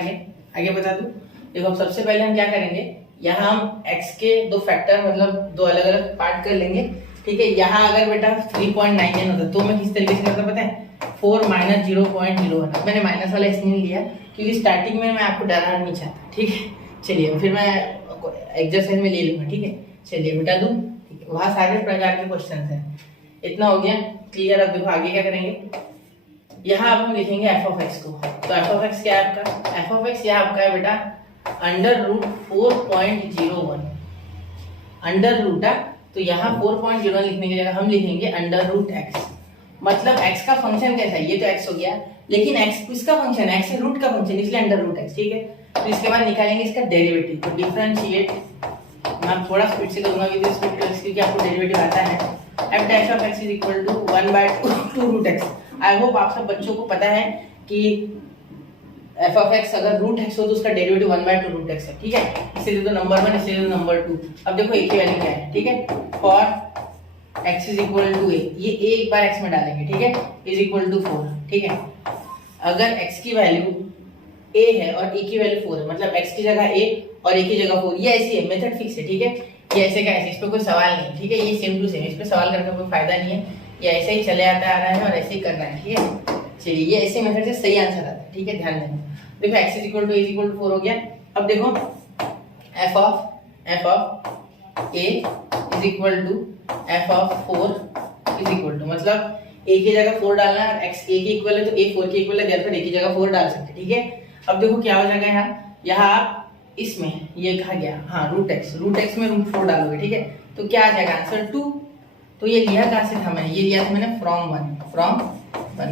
आगे बता दूं। देखो अब सबसे पहले हम क्या करेंगे, यहाँ हम x के दो फैक्टर, मतलब दो अलग अलग पार्ट कर लेंगे, ठीक है। यहाँ अगर बेटा 3.99 होता तो मैं किस तरीके से करता पता है, 4 - 0.01। मैंने माइनस वाला इसलिए लिया क्योंकि स्टार्टिंग में मैं आपको डराना नहीं चाहता, ठीक है। चलिए फिर मैं एक्सरसाइज में ले लूंगा, ठीक है। चलिए बेटा दूं, ठीक है, वहाँ सारे प्रकार के क्वेश्चन हैं। इतना हो गया क्लियर। अब देखो आगे क्या करेंगे, यहाँ अब हम लिखेंगे f of x को। तो f of x क्या है आपका, f of x यहाँ आपका है बेटा अंडर रूट 4.01, अंडर रूट है, तो यहाँ 4.01 लिखने की जगह हम लिखेंगे अंडर रूट x। मतलब x का फंक्शन कैसा है, ये तो x हो गया, लेकिन x किसका फंक्शन है, x रूट का फंक्शन, इसलिए अंडर रूट x, ठीक है। तो इसके बाद निकालेंगे इसका डेरिवेटिव, तो डिफरेंशिएट, मैं थोड़ा स्पीड से करूंगा क्योंकि आपको डेरिवेटिव आता है। f dash of x = 1/2 root x। I hope आप सब बच्चों को पता है कि f of x अगर रूट x हो तो उसका डेरिवेटिव 1/2 रूट x है, ठीक है। इसे दे दो नंबर 1, इसे दे दो नंबर 2। अब देखो एक ही वैल्यू क्या है, ठीक है, फॉर x = a, ये a एक बार x में डालेंगे, ठीक है, = 4, ठीक है। अगर x की वैल्यू a है और a की वैल्यू 4 है, मतलब x की जगह a और a की जगह 4, ये ऐसी है, मेथड फिक्स है, ठीक है। ये ऐसे का ऐसे, इस पे कोई सवाल नहीं, ठीक है, ये सेम टू सेम, इस पे सवाल करने का कोई फायदा नहीं है, ये ऐसे ही चले आता आ रहा है और ऐसे ही करना है, ठीक है। चलिए ये ऐसे मेथड से सही आंसर आता है, ठीक है, ध्यान देना। देखो x = a = 4 हो गया। अब देखो f of a is equal to f of 4 is equal to, मतलब a की जगह 4 डालना है, x a के इक्वल है तो a 4 के इक्वल है, देयरफॉर a की जगह 4 डाल सकते हैं, ठीक है। अब देखो क्या हो जाएगा यहाँ आप इसमें ये कहा गया, हाँ रूट एक्स में रूट 4 डालोगे, ठीक है, तो क्या आ जाएगा आंसर 2। तो ये लिया कहाँ से था मैंने, ये लिया था मैंने फ्रॉम वन,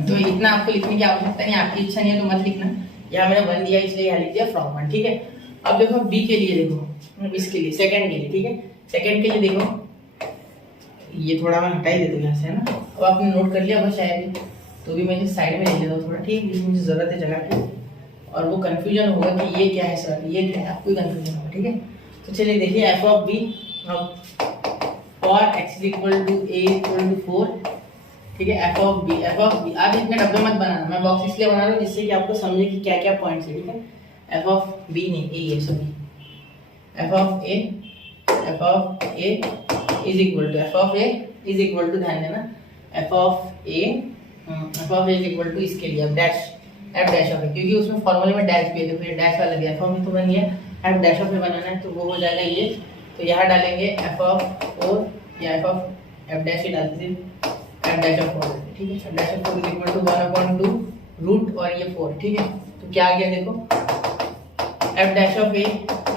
तो इतना आपको लिखने की आवश्यकता नहीं, आपकी इच्छा नहीं है तो मत लिखना, यहाँ मैंने 1 दिया इसलिए यहाँ लिख दिया फ्रॉम 1, ठीक है। अब देखो बी के लिए, देखो इसके लिए सेकंड के लिए, ठीक है, सेकंड के लिए देखो ये थोड़ा मैं हटा ही देता हूँ यहाँ से, है ना। अब आपने नोट कर लिया बस शायद, तो भी मैं साइड में ले लेता हूँ थोड़ा, ठीक है, मुझे जरूरत है जगह की, और वो कंफ्यूजन होगा कि ये क्या है सर, ये क्या है, आपको ही कंफ्यूजन होगा, ठीक है। तो चलिए देखिए f of b for x equal to a equal to 4, ठीक है, एफ ऑफ बी आप इसमें डब्बे मत बनाना, मैं बॉक्स इसलिए बना रहा हूँ जिससे कि आपको समझे कि क्या क्या पॉइंट्स है, ठीक है। एफ ऑफ बी नहीं A, sorry F of A is equal to ध्यान देना, F of A is equal to इसके लिए अब एफ डैश ऑफ ए, क्योंकि उसमें फॉर्मूले में डैश भी है, देखो ये डैश वाला भी एफ ऑफ ए तो बन गया, एफ डैश ऑफ ए बनाना है तो वो हो जाएगा ये, तो यहाँ डालेंगे एफ ऑफ 4 या एफ डैश ही डालते थे, एफ डैश ऑफ 4, ठीक है, f dash of 4 is equal to 1/2 root और ये 4, ठीक है। तो क्या आ गया देखो, f dash of A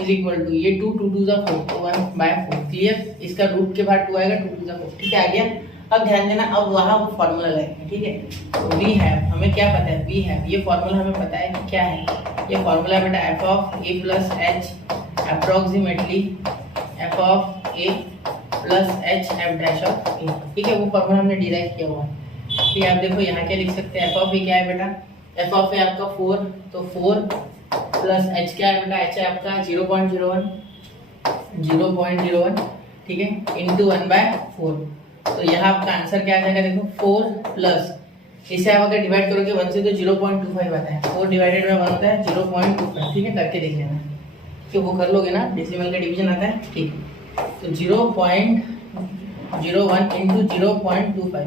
is equal to ये 2 2 2 4 तो 1/4, क्लियर, इसका रूट के बाद 2 आएगा, 2 2 4, ठीक है, आ गया। अब ध्यान देना, अब वहाँ वो फॉर्मूला लगाएंगे, ठीक है, तो वी हैव, हमें क्या पता है, वी हैव, ये फॉर्मूला हमें पता है कि क्या है, ये फॉर्मूला बेटा F of A plus H approximately F of A plus H F dash of ए, ठीक है, वो फॉर्मूला हमने डिराइव किया हुआ है, ठीक है। आप देखो यहाँ क्या लिख सकते हैं, एफ ऑफ ए क्या है बेटा, एफ ऑफ ए आपका 4, तो 4 प्लस एच क्या है बेटा, एच है आपका 0.01, ठीक है, इंटू 1/4, तो यहाँ आपका आंसर क्या आ जाएगा देखो 4 प्लस, इसे आप अगर डिवाइड करोगे 1 से तो 0.25 आता है, 4 डिवाइडेड में 1 होता है 0.25, ठीक है, करके देख लेना, कि वो कर लोगे ना, डेसिमल का डिवीजन आता है, ठीक है, तो 0.01 इंटू 0.25,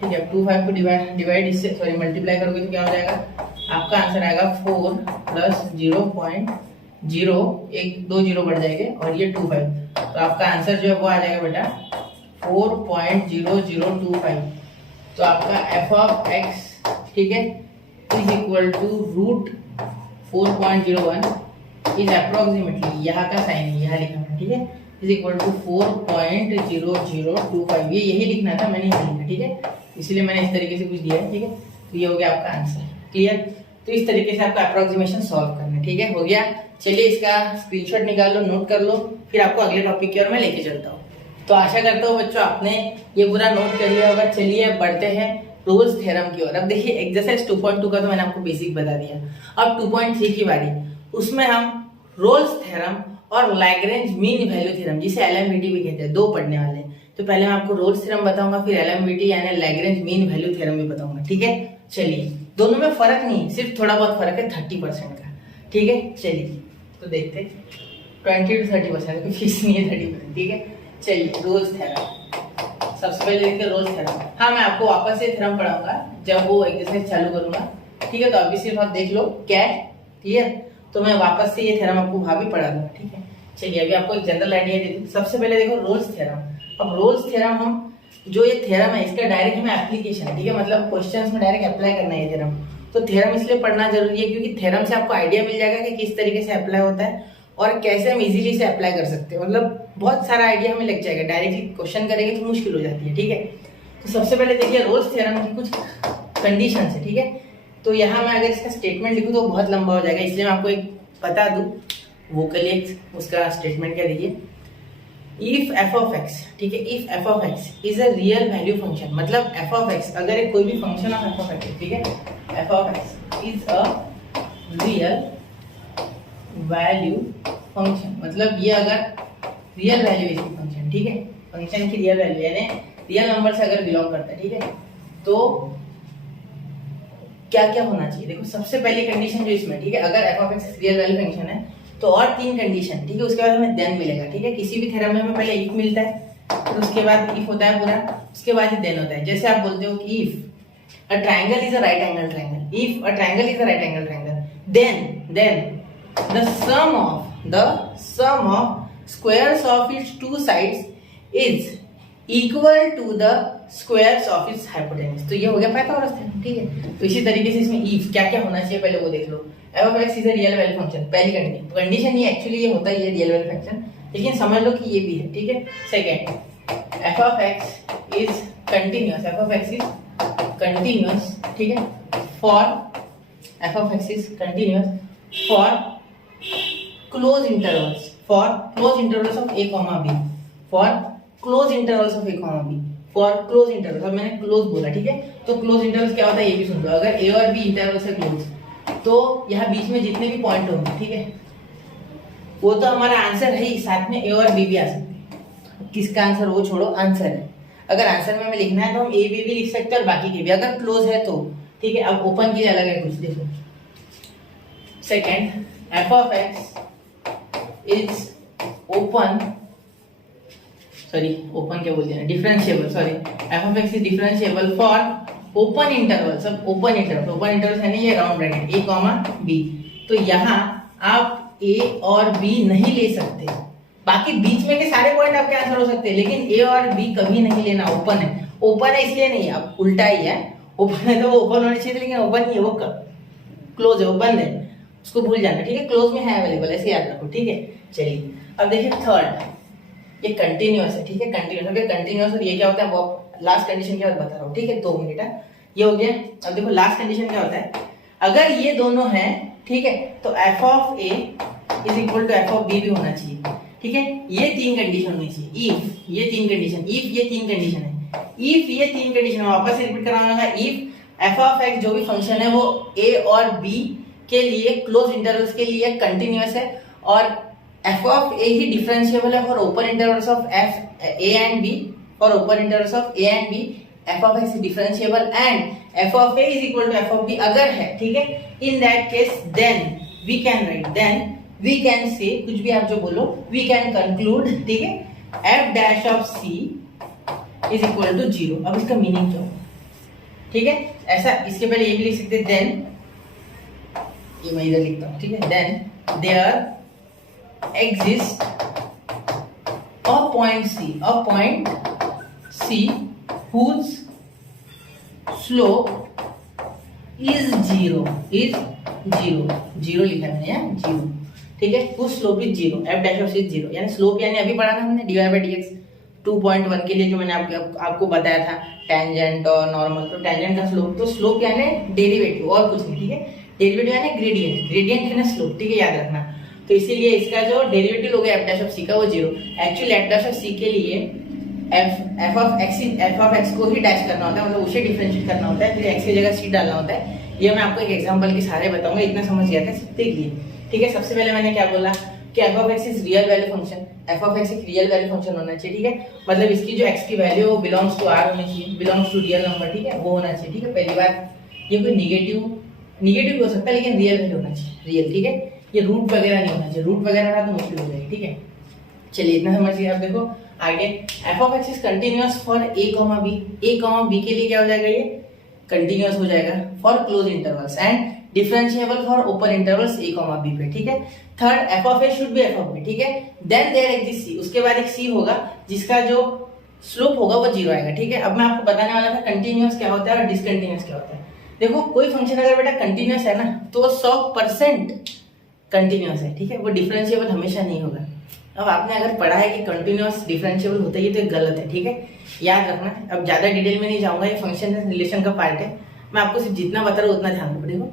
ठीक है, 25 को डिवाइड इससे सॉरी मल्टीप्लाई करोगे तो क्या हो जाएगा, आपका आंसर आएगा 4 प्लस 0.0, एक 2 0 बढ़ जाएंगे और ये 25, तो आपका आंसर जो है वो आ जाएगा बेटा 4.0025, तो आपका एफ ऑफ एक्स, ठीक है, is equal to root 4.01 is approximately, यहाँ का साइन है यहाँ लिखा है, ठीक है, इज इक्वल टू 4.0025, ये यही लिखना था, मैंने यहाँ लिखा, ठीक है, इसलिए मैंने इस तरीके से कुछ दिया है, ठीक है, तो ये हो गया आपका आंसर, क्लियर। तो इस तरीके से आपका अप्रोक्सीमेशन सॉल्व करना है, ठीक है, हो गया। चलिए इसका स्क्रीनशॉट निकाल लो, नोट कर लो, फिर आपको अगले टॉपिक की ओर मैं लेके चलता हूँ। तो आशा करता हूँ बच्चों आपने ये पूरा नोट कर लिया होगा। चलिए बढ़ते हैं रोल्स थ्योरम की ओर। अब देखिए एक्सरसाइज 2.2 का तो मैंने आपको बेसिक बता दिया, अब 2.3 की बारी, उसमें हम रोल्स थ्योरम और लैग्रेंज मीन वैल्यू थ्योरम, जिसे एलएमवीटी भी कहते हैं, दो पढ़ने वाले। तो पहले मैं आपको रोल्स थ्योरम बताऊंगा, फिर एलएमवीटी यानी लैग्रेंज मीन वैल्यू थ्योरम भी बताऊंगा, ठीक है। चलिए दोनों में फर्क नहीं, सिर्फ थोड़ा बहुत फर्क है 30% का, ठीक है। चलिए तो देखते 20 to 30%, फिक्स नहीं है 30%, ठीक है। चलिए रोल्स थ्योरम, सबसे पहले देखते हैं रोल्स थ्योरम। हाँ मैं आपको वापस से थ्योरम पढ़ाऊंगा जब वो एक्सरसाइज चालू करूंगा, ठीक है। तो अभी सिर्फ आप देख लो क्या है, क्लियर। तो मैं वापस से ये थ्योरम आपको वहां भी पढ़ा दूंगा, ठीक है। चलिए अभी आपको एक जनरल आइडिया दे दूं। सबसे पहले देखो रोल्स थ्योरम। अब रोल्स थ्योरम हम जो ये थ्योरम है इसका डायरेक्ट हमें एप्लीकेशन है, ठीक है, मतलब क्वेश्चंस में डायरेक्ट अप्लाई करना है ये थ्योरम। तो थ्योरम इसलिए पढ़ना जरूरी है क्योंकि थ्योरम से आपको आइडिया मिल जाएगा कि किस तरीके से अप्लाई होता है और कैसे हम इजीली से अप्लाई कर सकते हैं। मतलब बहुत सारा आइडिया हमें लग जाएगा, डायरेक्टली क्वेश्चन करेंगे तो मुश्किल हो जाती है, ठीक है। तो सबसे पहले देखिए रोल्स थ्योरम की कुछ कंडीशन है, ठीक है। तो यहाँ मैं अगर इसका स्टेटमेंट लिखूँ तो बहुत लंबा हो जाएगा, इसलिए मैं आपको एक बता दूं वोकली उसका स्टेटमेंट क्या देखिए। इफ एफ ऑफ एक्स, ठीक है, if F of x is a real value function, मतलब एफ ऑफ एक्स अगर एक कोई भी function of F of x, ठीक है, F of x is a real value function, मतलब ये अगर रियल वैल्यू इसकी फंक्शन, ठीक है, फंक्शन की रियल वैल्यू यानी रियल नंबर से अगर बिलोंग करता है, ठीक है, तो क्या क्या होना चाहिए। देखो सबसे पहली कंडीशन जो इसमें, ठीक है, अगर F of x real value function है तो और तीन कंडीशन, ठीक है, उसके बाद हमें देन मिलेगा, ठीक है। किसी भी थ्योरम में हमें पहले इफ मिलता है, फिर उसके बाद इफ होता है पूरा, उसके बाद ही देन होता है। जैसे आप बोलते हो कि if a triangle is a right angle triangle, if a triangle is a right angle triangle, then the sum of squares of its two sides is equal to the squares of its hypotenuse. तो ये हो गया पाइथागोरस थ्योरम, ठीक है। तो इसी तरीके से इसमें इफ क्या क्या होना चाहिए पहले वो देख लो। F of x is a real value function, पहली कंडीशन ये एक्चुअली ये होता है ये रियल वैल्यू फंक्शन, लेकिन समझ लो कि ये भी है, ठीक है। Second, f of x is continuous, f of x is continuous, ठीक है, for f of x is continuous for close intervals, for close intervals of a comma b, for close intervals of a comma b, for close intervals. अब मैंने क्लोज बोला, ठीक है। तो क्लोज इंटरवल्स क्या होता है ये भी सुन लो। अगर ए और बी इंटरवल से क्लोज, तो यहाँ बीच में जितने भी पॉइंट होंगे, ठीक है, वो तो हमारा आंसर है ही, साथ में ए और बी भी आ सकते हैं। किसका आंसर वो छोड़ो, आंसर है। अगर आंसर में हमें लिखना है तो हम ए बी भी लिख सकते हैं और बाकी के भी, अगर क्लोज है तो, ठीक है। अब ओपन के लिए अलग है कुछ, देखो। Second, F of x is open, sorry open क्या बोल दिया, differentiable, sorry, F of x is differentiable for open interval, सब ओपन इंटरवल, ओपन इंटरवल यानी ये राउंड ब्रैकेट ए कॉमा बी। तो यहाँ आप ए और बी नहीं ले सकते, बाकी बीच में के सारे पॉइंट आपके आंसर हो सकते हैं, लेकिन ए और बी कभी नहीं लेना। ओपन है, ओपन है इसलिए नहीं, अब उल्टा ही है, ओपन है तो वो ओपन होनी चाहिए, लेकिन ओपन नहीं है, वो क्लोज है, वो बंद है, उसको भूल जाना, ठीक है। क्लोज में है अवेलेबल, ऐसे याद रखो, ठीक है। चलिए अब देखिए थर्ड, ये कंटिन्यूअस है, ठीक है, कंटिन्यूअस। अगर कंटिन्यूअस और ये क्या होता है वो लास्ट कंडीशन क्या बता रहा हूँ, ठीक है, 2 मिनट है, ये हो गया। अब देखो लास्ट कंडीशन क्या होता है, अगर ये दोनों हैं, ठीक है, तो f of A is equal to F of b भी होना चाहिए, ठीक है। ये 3 कंडीशन होनी चाहिए, इफ ये 3 कंडीशन, इफ ये 3 कंडीशन है, इफ ये 3 कंडीशन, वापस से रिपीट कराऊंगा, इफ एफ ऑफ एक्स जो भी फंक्शन है वो ए और बी के लिए क्लोज इंटरवल्स के लिए कंटिन्यूअस है, और एफ ऑफ ए ही डिफरेंशिएबल है for open intervals of F A and B, for open intervals of A and B F of x is differentiable and F of A is equal to F of B अगर है, ठीक है। In that case then we can write, then we can say, कुछ भी आप जो बोलो, वी कैन कंक्लूड, ठीक है, f dash of C is equal to 0। अब इसका मीनिंग क्या होगा, ठीक है, ऐसा इसके पहले ये भी लिख सकते, देन ये मैं इधर लिखता हूँ, ठीक है, then there exist a point C whose slope is 0 लिखा है मैंने यहाँ 0, ठीक है, whose slope is 0, f dash of c is 0, यानी स्लोप यानी अभी पढ़ा था हमने dy by dx 2.1 के लिए जो मैंने आपको बताया था, टेंजेंट और नॉर्मल। तो टेंजेंट का स्लोप, तो स्लोप यानी डेरिवेटिव और कुछ नहीं, ठीक है, डेरिवेटिव यानी ग्रेडियंट, ग्रेडियंट है ना स्लोप, ठीक है, याद रखना। तो इसीलिए इसका जो डेरिवेटिव हो गया एफ डैश ऑफ सी का वो 0। एक्चुअली एफ डैश ऑफ सी के लिए एफ ऑफ एक्स को ही डैश करना होता है, मतलब उसे डिफरेंशिएट करना होता है, फिर एक्स की जगह सी डालना होता है। ये मैं आपको एक एग्जांपल के सहारे बताऊंगा, इतना समझ गया था, देखिए, ठीक है। सबसे पहले मैंने क्या बोला कि F of x is real value function, F of x एक रियल वैल्यू फंक्शन होना चाहिए, ठीक है, मतलब इसकी जो एक्स की वैल्यू वो बिलोंग्स टू आर होनी चाहिए, बिलोंग्स टू रियल नंबर, ठीक है, वो होना चाहिए, ठीक है। पहली बात, ये कोई निगेटिव हो सकता है लेकिन रियल वैल्यू होना चाहिए, रियल, ठीक है। ये रूट वगैरह नहीं होना चाहिए, रूट वगैरह रहा तो मुश्किल हो जाएगी, ठीक है। चलिए इतना समझिए। अब देखो आगे, f of x is continuous for a comma b, ए कॉमा बी के लिए क्या हो जाएगा, ये कंटिन्यूअस हो जाएगा for close intervals and differentiable for open intervals a comma b पे, ठीक है। Third, f of a should be F of b, ठीक है। देन देयर एग्जिस्ट सी, उसके बाद एक सी होगा जिसका जो स्लोप होगा वो 0 आएगा, ठीक है। अब मैं आपको बताने वाला था कंटिन्यूअस क्या होता है और डिसकंटिन्यूअस क्या होता है। देखो कोई फंक्शन अगर बेटा कंटिन्यूअस है ना तो वो 100% कंटिन्यूअस है, ठीक है, वो डिफरेंशिएबल हमेशा नहीं होगा। अब आपने अगर पढ़ा है कि कंटिन्यूअस डिफरेंशिएबल होता है, ये तो गलत है, ठीक है, याद रखना। अब ज्यादा डिटेल में नहीं जाऊंगा, ये फंक्शन रिलेशन का पार्ट है, मैं आपको सिर्फ जितना बता रहा हूँ उतना ध्यान रखो। देखो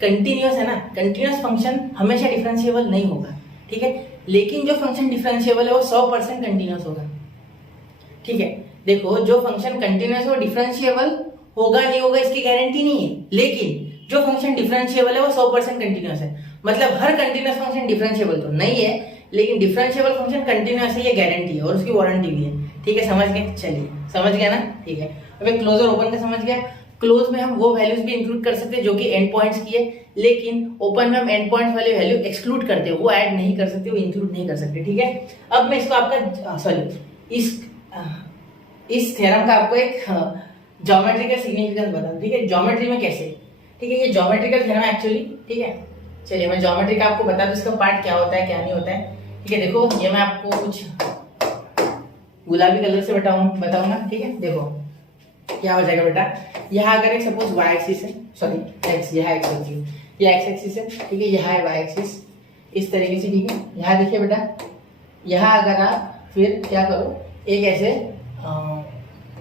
कंटिन्यूअस है ना, कंटिन्यूअस फंक्शन हमेशा डिफरेंशिएबल नहीं होगा, ठीक है, लेकिन जो फंक्शन डिफरेंशिएबल है वो 100% कंटिन्यूअस होगा, ठीक है। देखो जो फंक्शन कंटिन्यूअस है वो डिफरेंशिएबल होगा नहीं होगा इसकी गारंटी नहीं है, लेकिन जो फंक्शन डिफरेंशिएबल है वो 100% कंटिन्यूअस है। मतलब हर कंटिन्यूअस फंक्शन डिफरेंशिएबल तो नहीं है, लेकिन डिफरेंशिएबल फंक्शन कंटिन्यूअस है, ये गारंटी है और उसकी वारंटी भी है, ठीक है, समझ गए। चलिए समझ गया ना, ठीक है। अब एक क्लोज और ओपन का समझ गया। क्लोज में हम वो वैल्यूज भी इंक्लूड कर सकते हैं जो कि एंड पॉइंट्स की है, लेकिन ओपन में हम एंड पॉइंट्स वाली वैल्यू एक्सक्लूड करते हैं, वो ऐड नहीं कर सकते, वो इंक्लूड नहीं कर सकते, ठीक है। अब मैं इसको आपका इस थ्योरम का आपको एक ज्योमेट्रिकल सिग्निफिकेंस बताऊं, ठीक है, ज्योमेट्री में कैसे, ठीक है, ये ज्योमेट्रिकल थ्योरम एक्चुअली, ठीक है। चलिए मैं ज्योमेट्री का आपको बता दूं इसका पार्ट क्या होता है क्या नहीं होता है। ठीक है। देखो ये मैं आपको कुछ गुलाबी कलर से बताऊंगा, ठीक है। देखो क्या हो जाएगा बेटा, यहाँ अगर एक सपोज y एक्सिस है, सॉरी एक्स, यहाँ एक्स होती है, ये एक्स एक्सिस है, ठीक है, यहाँ है y एक्सिस इस तरीके से, ठीक है। यहाँ देखिए बेटा, यहाँ अगर आप फिर क्या करो, एक ऐसे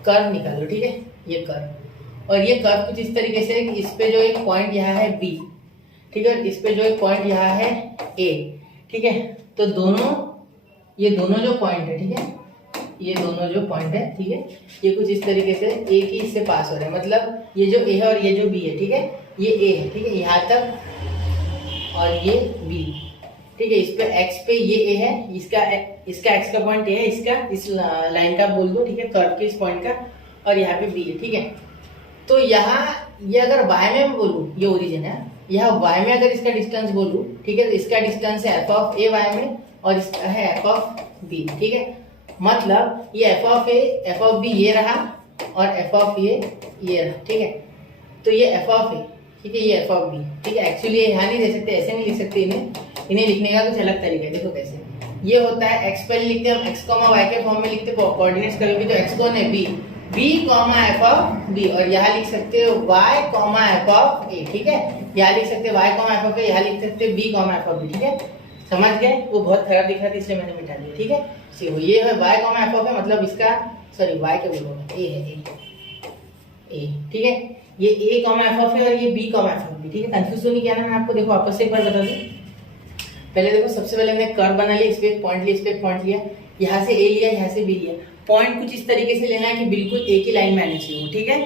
कर्व निकाल लो, ठीक है, ये कर्व, और ये कर्व कुछ इस तरीके से कि इस पे जो एक पॉइंट यहाँ है B, ठीक है, इस पे जो एक पॉइंट यहाँ है A, ठीक है। तो ये दोनों जो पॉइंट है, ठीक है, ये दोनों जो पॉइंट है, ठीक है, ये कुछ इस तरीके से एक ही इससे पास हो रहे हैं, मतलब ये जो A है और ये जो B है, ठीक है, ये A है, ठीक है, यहाँ तक, और ये B, ठीक है। इस पे x पे ये A है, इसका x का पॉइंट A है, इसका इस लाइन का बोल दो, ठीक है, कर्व के इस पॉइंट का, और यहाँ पे B है, ठीक है। तो यहाँ ये अगर y में बोलूँ, ये ओरिजिन है, यहाँ y में अगर इसका डिस्टेंस बोलूँ, ठीक है, तो इसका डिस्टेंस है f ऑफ a y में, और इसका है f ऑफ b, ठीक है। मतलब ये f of a f of b ये रहा, और f ऑफ a ये रहा, ठीक है। तो ये f ऑफ a, ठीक है, ये f ऑफ b, ठीक है। एक्चुअली यहाँ नहीं दे सकते, ऐसे नहीं लिख सकते, इन्हें लिखने का कुछ अलग तरीका है। देखो कैसे ये होता है, x पहले लिखते हैं हम, x y के फॉर्म में लिखते हैं, कोऑर्डिनेट्स कभी भी, तो x कौन है, b f ऑफ b, और यहाँ लिख सकते हो y f ऑफ a, ठीक है। यहाँ लिख सकते हैं y f ऑफ a, यहाँ लिख सकते हैं b f ऑफ b, ठीक है। समझ गए, वो बहुत खराब दिख रहा था इसलिए मैंने मिटा दिया, ठीक है। ये है y f ऑफ a, मतलब इसका, सॉरी y के बोलो, a है, a, ठीक है, ये a f ऑफ a और ये b f ऑफ b, ठीक है। कंफ्यूज तो नहीं किया ना मैं आपको। देखो वापस से एक बार बता दूं, पहले देखो सबसे पहले हमने कर्व बना लिया, इस पे एक पॉइंट लिया, इस पे एक पॉइंट लिया, यहाँ से a लिया, यहाँ से b लिया। पॉइंट कुछ इस तरीके से लेना है कि बिल्कुल एक ही लाइन में आनी चाहिए, ठीक है,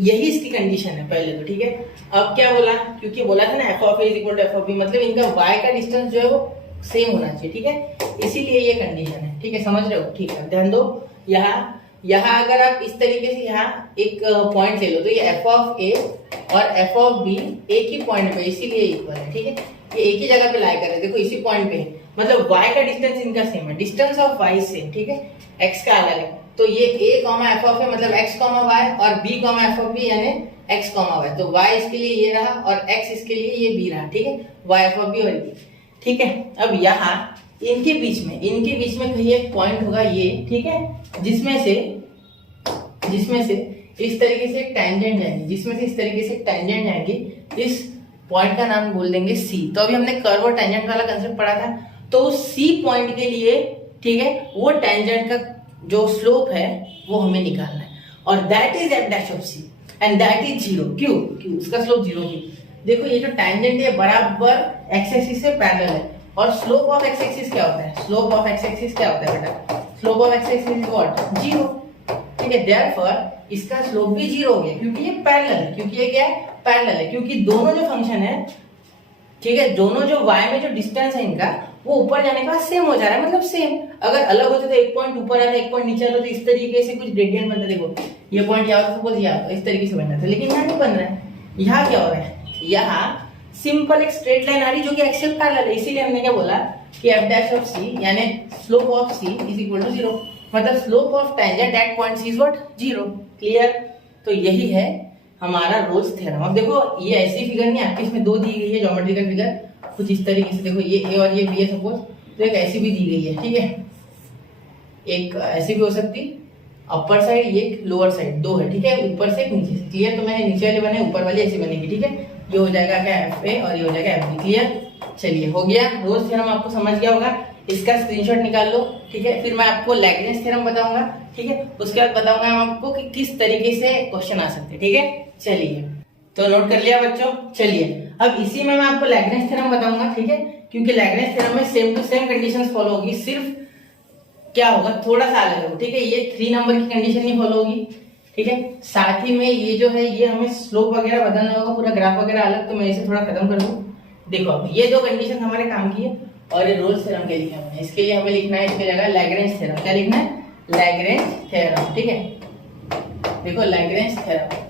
यही इसकी कंडीशन है पहले तो, ठीक है। अब क्या बोला, क्योंकि बोला था ना f of a is equal to f of b, मतलब इनका y का डिस्टेंस जो है वो सेम होना चाहिए, ठीक है, इसीलिए ये कंडीशन है, ठीक है, समझ रहे हो, ठीक है। ध्यान दो, यहाँ अगर आप इस तरीके से यहाँ एक पॉइंट ले लो, तो ये f ऑफ a और f ऑफ b एक ही पॉइंट पे, इसीलिए इक्वल है, ठीक है, ये एक ही जगह पे लाई कर रहे हैं, देखो इसी पॉइंट पे, मतलब y का डिस्टेंस इनका सेम है, डिस्टेंस ऑफ y सेम, ठीक है, x का अलग है। तो ये a f ऑफ a मतलब x y, और b f ऑफ b यानी x y, तो y इसके लिए ये रहा, और x इसके लिए ये b रहा, ठीक है, y f ऑफ b और b, ठीक है। अब यहाँ इनके बीच में कहीं एक पॉइंट होगा ये, ठीक है, जिसमें से इस तरीके से टैंजेंट जाएंगी, इस पॉइंट का नाम बोल देंगे C। तो अभी हमने कर्व और टैंजेंट वाला कंसेप्ट पढ़ा था, तो उस C पॉइंट के लिए, ठीक है, वो टैंजेंट का जो स्लोप है वो हमें निकालना है, और that is f dash of C and that is 0। क्यों उसका स्लोप 0 क्यों? देखो ये जो टैंजेंट है बराबर x एक्सिस से पैरेलल है, और स्लोप ऑफ x एक्सिस क्या होता है, स्लोप ऑफ x एक्सिस क्या होता है बेटा, slope of x axis is what, 0, ठीक है। देयरफॉर इसका स्लोप भी 0 हो गया, क्योंकि ये पैरेलल है, क्योंकि ये क्या है, पैरेलल है, क्योंकि दोनों जो फंक्शन है, ठीक है, दोनों जो y में जो डिस्टेंस है इनका, वो ऊपर जाने के बाद सेम हो जा रहा है, मतलब सेम। अगर अलग होते तो एक पॉइंट ऊपर आता, एक पॉइंट नीचे आता, तो इस तरीके से कुछ ग्रेडियंट बनता, देखो ये पॉइंट यहाँ सपोज यहाँ इस तरीके से बनना था, लेकिन यहाँ नहीं बन रहा है। यहाँ क्या हो रहा है, यहाँ सिंपल एक स्ट्रेट लाइन आ रही जो कि एक्सियल पैरेलल है, इसीलिए हमने क्या बोला कि f डैश ऑफ c यानी slope of c is equal to 0, मतलब slope of tangent at point c is what, 0। Clear? तो यही है हमारा रोल्स थ्योरम। अब देखो ये ऐसी फिगर नहीं आपके, इसमें दो दी गई है ज्योमेट्रिकल फिगर कुछ इस तरीके से, देखो ये a और ये b है सपोज, तो एक ऐसी भी दी गई है, ठीक है, एक ऐसी भी हो सकती, अपर साइड ये लोअर साइड, दो है, ठीक है, ऊपर से नीचे से। क्लियर? तो मैंने नीचे वाली बनाई, ऊपर वाली ऐसी बनेगी, ठीक है, ये हो जाएगा क्या एफ ए और ये हो जाएगा एफ बी। क्लियर? चलिए हो गया, रोल्स थ्योरम आपको समझ गया होगा, इसका स्क्रीनशॉट निकाल लो, ठीक है। फिर मैं आपको लैग्रेंज थ्योरम बताऊंगा, ठीक है, उसके बाद बताऊंगा हम आपको कि किस तरीके से क्वेश्चन आ सकते हैं, ठीक है। चलिए तो नोट कर लिया बच्चों। चलिए अब इसी में मैं आपको लैग्रेंज थ्योरम बताऊंगा, ठीक है, क्योंकि लैग्रेंज थ्योरम में same to same conditions follow होगी, सिर्फ क्या होगा थोड़ा सा अलग होगा, ठीक है, ये 3 नंबर की कंडीशन नहीं फॉलो होगी, ठीक है। साथ ही में ये जो है ये हमें स्लोप वगैरह बदलना होगा, पूरा ग्राफ वगैरह अलग, तो मैं इसे थोड़ा खत्म कर दूं। देखो अब ये दो कंडीशन हमारे काम की है, और ये रोल्स थ्योरम के लिखे हमने, इसके लिए हमें लिखना है इसकी जगह लैग्रेंज थ्योरम। क्या लिखना है? लैग्रेंज थ्योरम, ठीक है। देखो लैग्रेंज थ्योरम,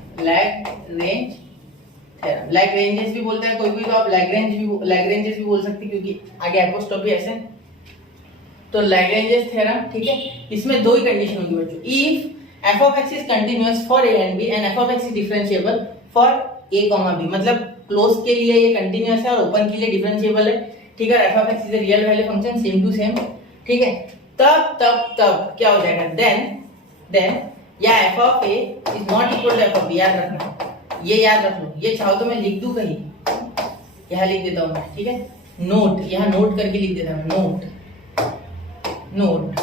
लैग्रेंजेस भी बोलते हैं कोई कोई, तो आप लैग्रेंजेस भी बोल सकते हैं, क्योंकि आगे एपोस्ट्रोफी ऐसे। तो लैग्रेंजेस थ्योरम, ठीक है, इसमें दो ही कंडीशन होगी बच्चों, if f of x is continuous for a and b and f of x is differentiable for a, b, मतलब क्लोज के लिए ये कंटिन्यूअस है और ओपन के लिए डिफरेंशिएबल है, ठीक है, F of x is a real value function same to same, ठीक है, तब क्या हो जाएगा, देन या f of A is not equal to F of b, याद रखना, ये याद रख लो, ये चाहो तो मैं लिख दूं कहीं, यहाँ लिख देता हूं मैं, ठीक है, नोट, यहाँ नोट करके लिख देता हूं, नोट,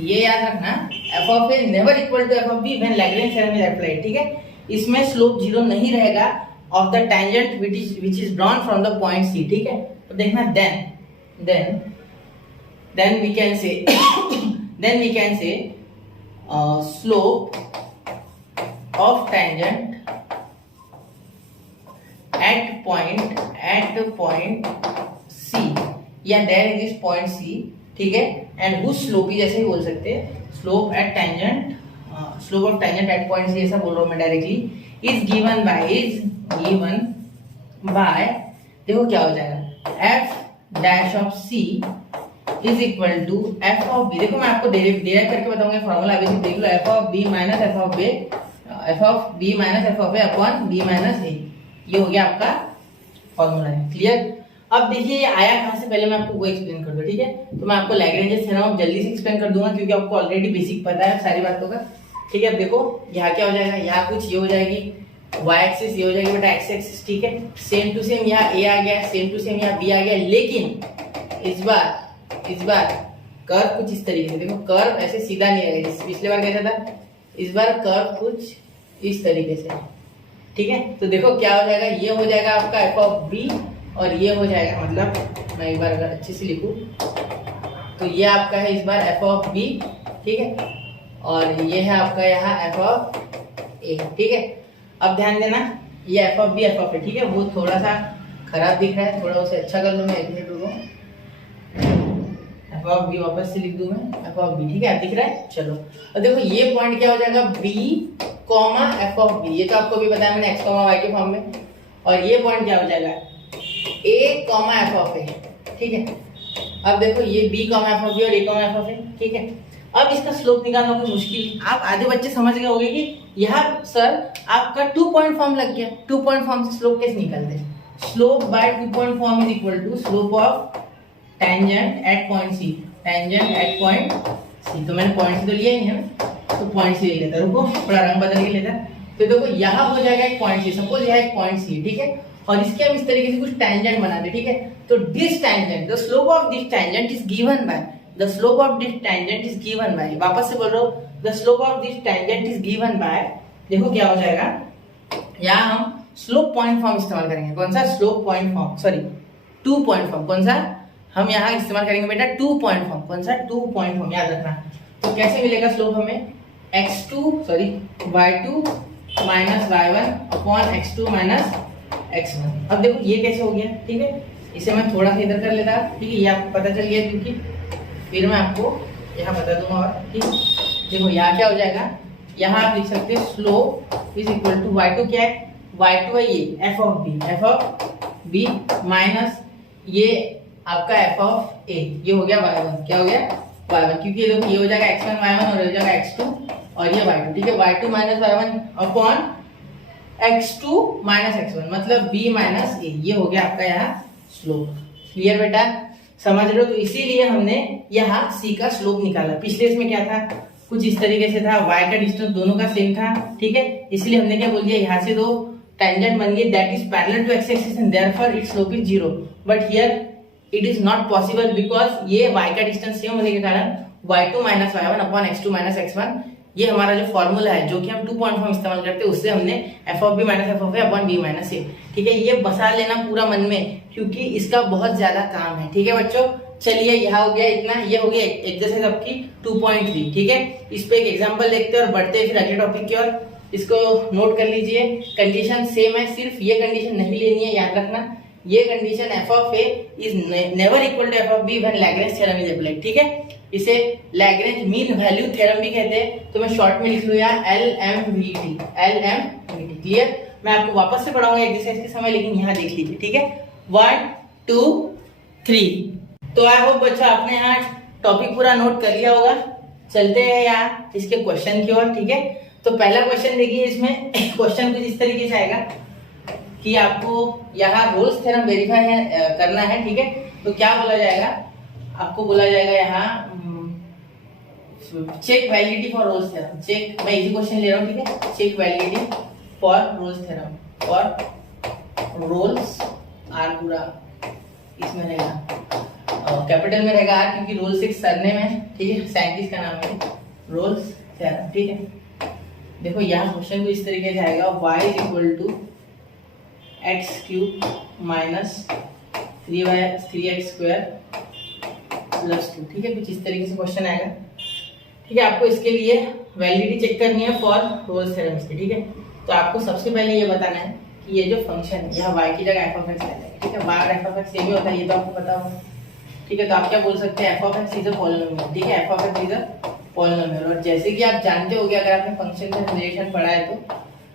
ये याद रखना, f of a never equal to F of b when Lagrange theorem is applied, ठीक है, इसमें स्लोप जीरो नहीं रहेगा of the tangent which is drawn from the point c, ठीक है, तो देखना then we can say slope of tangent at point c या देयर इज पॉइंट सी, ठीक है, एंड हुज स्लोप ही जैसे ही बोल सकते हैं, slope of tangent at point c, ऐसा बोल रहा हूं मैं डायरेक्टली, इज गिवन बाय देखो क्या हो जाएगा, F dash of C is equal to F of B, देखो मैं आपको डेराइव करके बताऊंगा फॉर्मूला, अभी देख लो, F of B minus F of A upon B minus A, ये हो गया आपका फॉर्मूला है, क्लियर। अब देखिए ये आया कहां से, पहले मैं आपको वो एक्सप्लेन कर दूं, ठीक है, तो मैं आपको लैग्रेंज थ्योरम जल्दी से एक्सप्लेन कर दूंगा क्योंकि आपको ऑलरेडी बेसिक पता है सारी बातों का, ठीक है। अब देखो यहाँ क्या हो जाएगा, यहाँ कुछ ये हो जाएगी y एक्सिस, ये हो जाएगी बेटा x एक्सिस, ठीक है, सेम टू सेम यहाँ a आ गया, सेम टू सेम यहाँ b आ गया, लेकिन इस बार कर्व कुछ इस तरीके से, देखो कर्व ऐसे सीधा नहीं आएगा, पिछले बार कैसा था, इस बार कर्व कुछ इस तरीके से, ठीक है, तो देखो क्या हो जाएगा, ये हो जाएगा आपका एफ ऑफ बी और ये हो जाएगा, मतलब मैं एक बार अगर अच्छे से लिखूं तो ये आपका है इस बार एफ ऑफ बी, ठीक है, और ये है आपका यहाँ एफ ऑफ ए, ठीक है। अब ध्यान देना, ये F of B F of ए, ठीक है, वो थोड़ा सा खराब दिख रहा है, थोड़ा उसे अच्छा कर लूं मैं, 1 मिनट रुको, एफ ऑफ बी वापस से लिख दूं मैं, एफ ऑफ बी, ठीक है, दिख रहा है, चलो। और देखो ये पॉइंट क्या हो जाएगा, b comma f of b, ये तो आपको भी बताया मैंने एक्स कॉमा वाई के फॉर्म में, और ये पॉइंट क्या हो जाएगा, ए कॉमा एफ ऑफ ए, ठीक है। अब देखो ये b comma f of b और ए कॉमा एफ ऑफ ए, ठीक है। अब इसका स्लोप निकालना कोई मुश्किल, आप आधे बच्चे समझ गए होंगे कि यहाँ सर आपका 2 पॉइंट फॉर्म लग गया, 2 पॉइंट फॉर्म से स्लोप कैसे निकालते हैं, slope by 2 point form is equal to slope of tangent at point c, तो मैंने पॉइंट सी तो लिया ही है, तो पॉइंट सी ले लेता, रुको थोड़ा रंग बदल के लेता, तो देखो यहाँ हो जाएगा एक पॉइंट सी, सपोज यहाँ एक पॉइंट सी, ठीक है, और इसके हम इस तरीके से कुछ टेंजेंट बनाते, ठीक है, तो this tangent, the slope of this tangent is given by, the slope of this tangent is given by, वापस से बोल रहा हूँ, the slope of this tangent is given by, देखो क्या हो जाएगा, यहाँ हम स्लोप पॉइंट फॉर्म इस्तेमाल करेंगे, कौन सा, slope point form, sorry 2 point form, कौन सा, हम यहाँ इस्तेमाल करेंगे बेटा 2 पॉइंट फॉर्म, कौन सा, 2 पॉइंट फॉर्म, याद रखना। तो कैसे मिलेगा स्लोप हमें, y2 minus y1 upon x2 minus x1। अब देखो ये कैसे हो गया, ठीक है, इसे मैं थोड़ा सा इधर कर लेता, ठीक है, ये आपको पता चल गया, क्योंकि फिर मैं आपको यहाँ बता दूंगा, और ठीक, देखो यहाँ क्या हो जाएगा, यहाँ आप लिख सकते हैं slope is equal to y2, क्या है, y2 है ये एफ ऑफ बी माइनस ये आपका एफ ऑफ ए, ये हो गया y1, क्या हो गया y1, क्योंकि देखो ये हो जाएगा x1 y1 और ये हो जाएगा x2 और ये y2, ठीक है, y2 minus y1 upon x2 minus x1, मतलब b माइनस a, ये हो गया आपका यहाँ स्लोप, क्लियर बेटा, समझ रहे हो। तो इसीलिए हमने यहाँ c का स्लोप निकाला, पिछले इसमें क्या था, कुछ इस तरीके से था, y का डिस्टेंस दोनों का सेम था, ठीक है, इसलिए हमने क्या बोल दिया, यहाँ से 2 टेंजेंट बन गए that is parallel to x axis and therefore its slope is 0, but here it is not possible because ये y का डिस्टेंस सेम होने के कारण y2 minus y1 upon x2 minus x1, ये हमारा जो फॉर्मूला है जो कि हम 2 पॉइंट फॉर्म इस्तेमाल करते हैं, उससे हमने F of B minus F of A upon B minus A, ठीक है, ये बसा लेना पूरा मन में क्योंकि इसका बहुत ज्यादा काम है, ठीक है बच्चों। चलिए यहाँ हो गया इतना, ये हो गया एक्सरसाइज आपकी 2.3, ठीक है, इस पे एक एग्जांपल देखते हैं और बढ़ते हैं फिर अगले टॉपिक की ओर। इसको नोट कर लीजिए, कंडीशन सेम है, सिर्फ ये कंडीशन नहीं लेनी है, याद रखना, ये condition f of A is never equal to F of b when Lagrange theorem is applied, ठीक है, इसे लैग्रेंज मीन वैल्यू थ्योरम भी कहते हैं, तो मैं शॉर्ट में लिख लूँ यहाँ LMVT, क्लियर। मैं आपको वापस से पढ़ाऊंगा एक्सरसाइज के समय, लेकिन यहाँ देख लीजिए, ठीक है, 1 2 3। तो आई होप बच्चा आपने यहाँ टॉपिक पूरा नोट कर लिया होगा। चलते हैं यहाँ इसके क्वेश्चन की ओर, ठीक है। तो पहला क्वेश्चन देखिए, इसमें क्वेश्चन कुछ इस तरीके से आएगा कि आपको यहाँ रोल्स थ्योरम वेरीफाई करना है, ठीक है। तो क्या बोला जाएगा, आपको बोला जाएगा यहाँ check validity for Rolle's theorem. Check, मैं इजी क्वेश्चन ले रहा हूँ, ठीक है। Check validity for Rolle's theorem, for Rolle's are पूरा इसमें रहेगा, कैपिटल में रहेगा आर, क्योंकि रोल्स एक सरनेम है, ठीक है, साइंटिस्ट का नाम है रोल्स थ्योरम, ठीक है। देखो यहाँ क्वेश्चन को इस तरीके से आएगा, y is equal to x cube minus 3x square plus 2, ठीक है, कुछ इस तरीके से क्वेश्चन आएगा, ठीक है। आपको इसके लिए वैलिडिटी चेक करनी है फॉर रोल्स थ्योरम की, ठीक है। तो आपको सबसे पहले ये बताना है कि ये जो फंक्शन है यहाँ y की जगह f ऑफ x है, ठीक है। y और f ऑफ x सेम ही होता है, ये तो आपको पता होगा, ठीक है। तो आप क्या बोल सकते हैं, f of x is a polynomial, ठीक है, f of x is a polynomial. और जैसे कि आप जानते होंगे अगर आपने फंक्शन का रिलेशन पढ़ा है तो,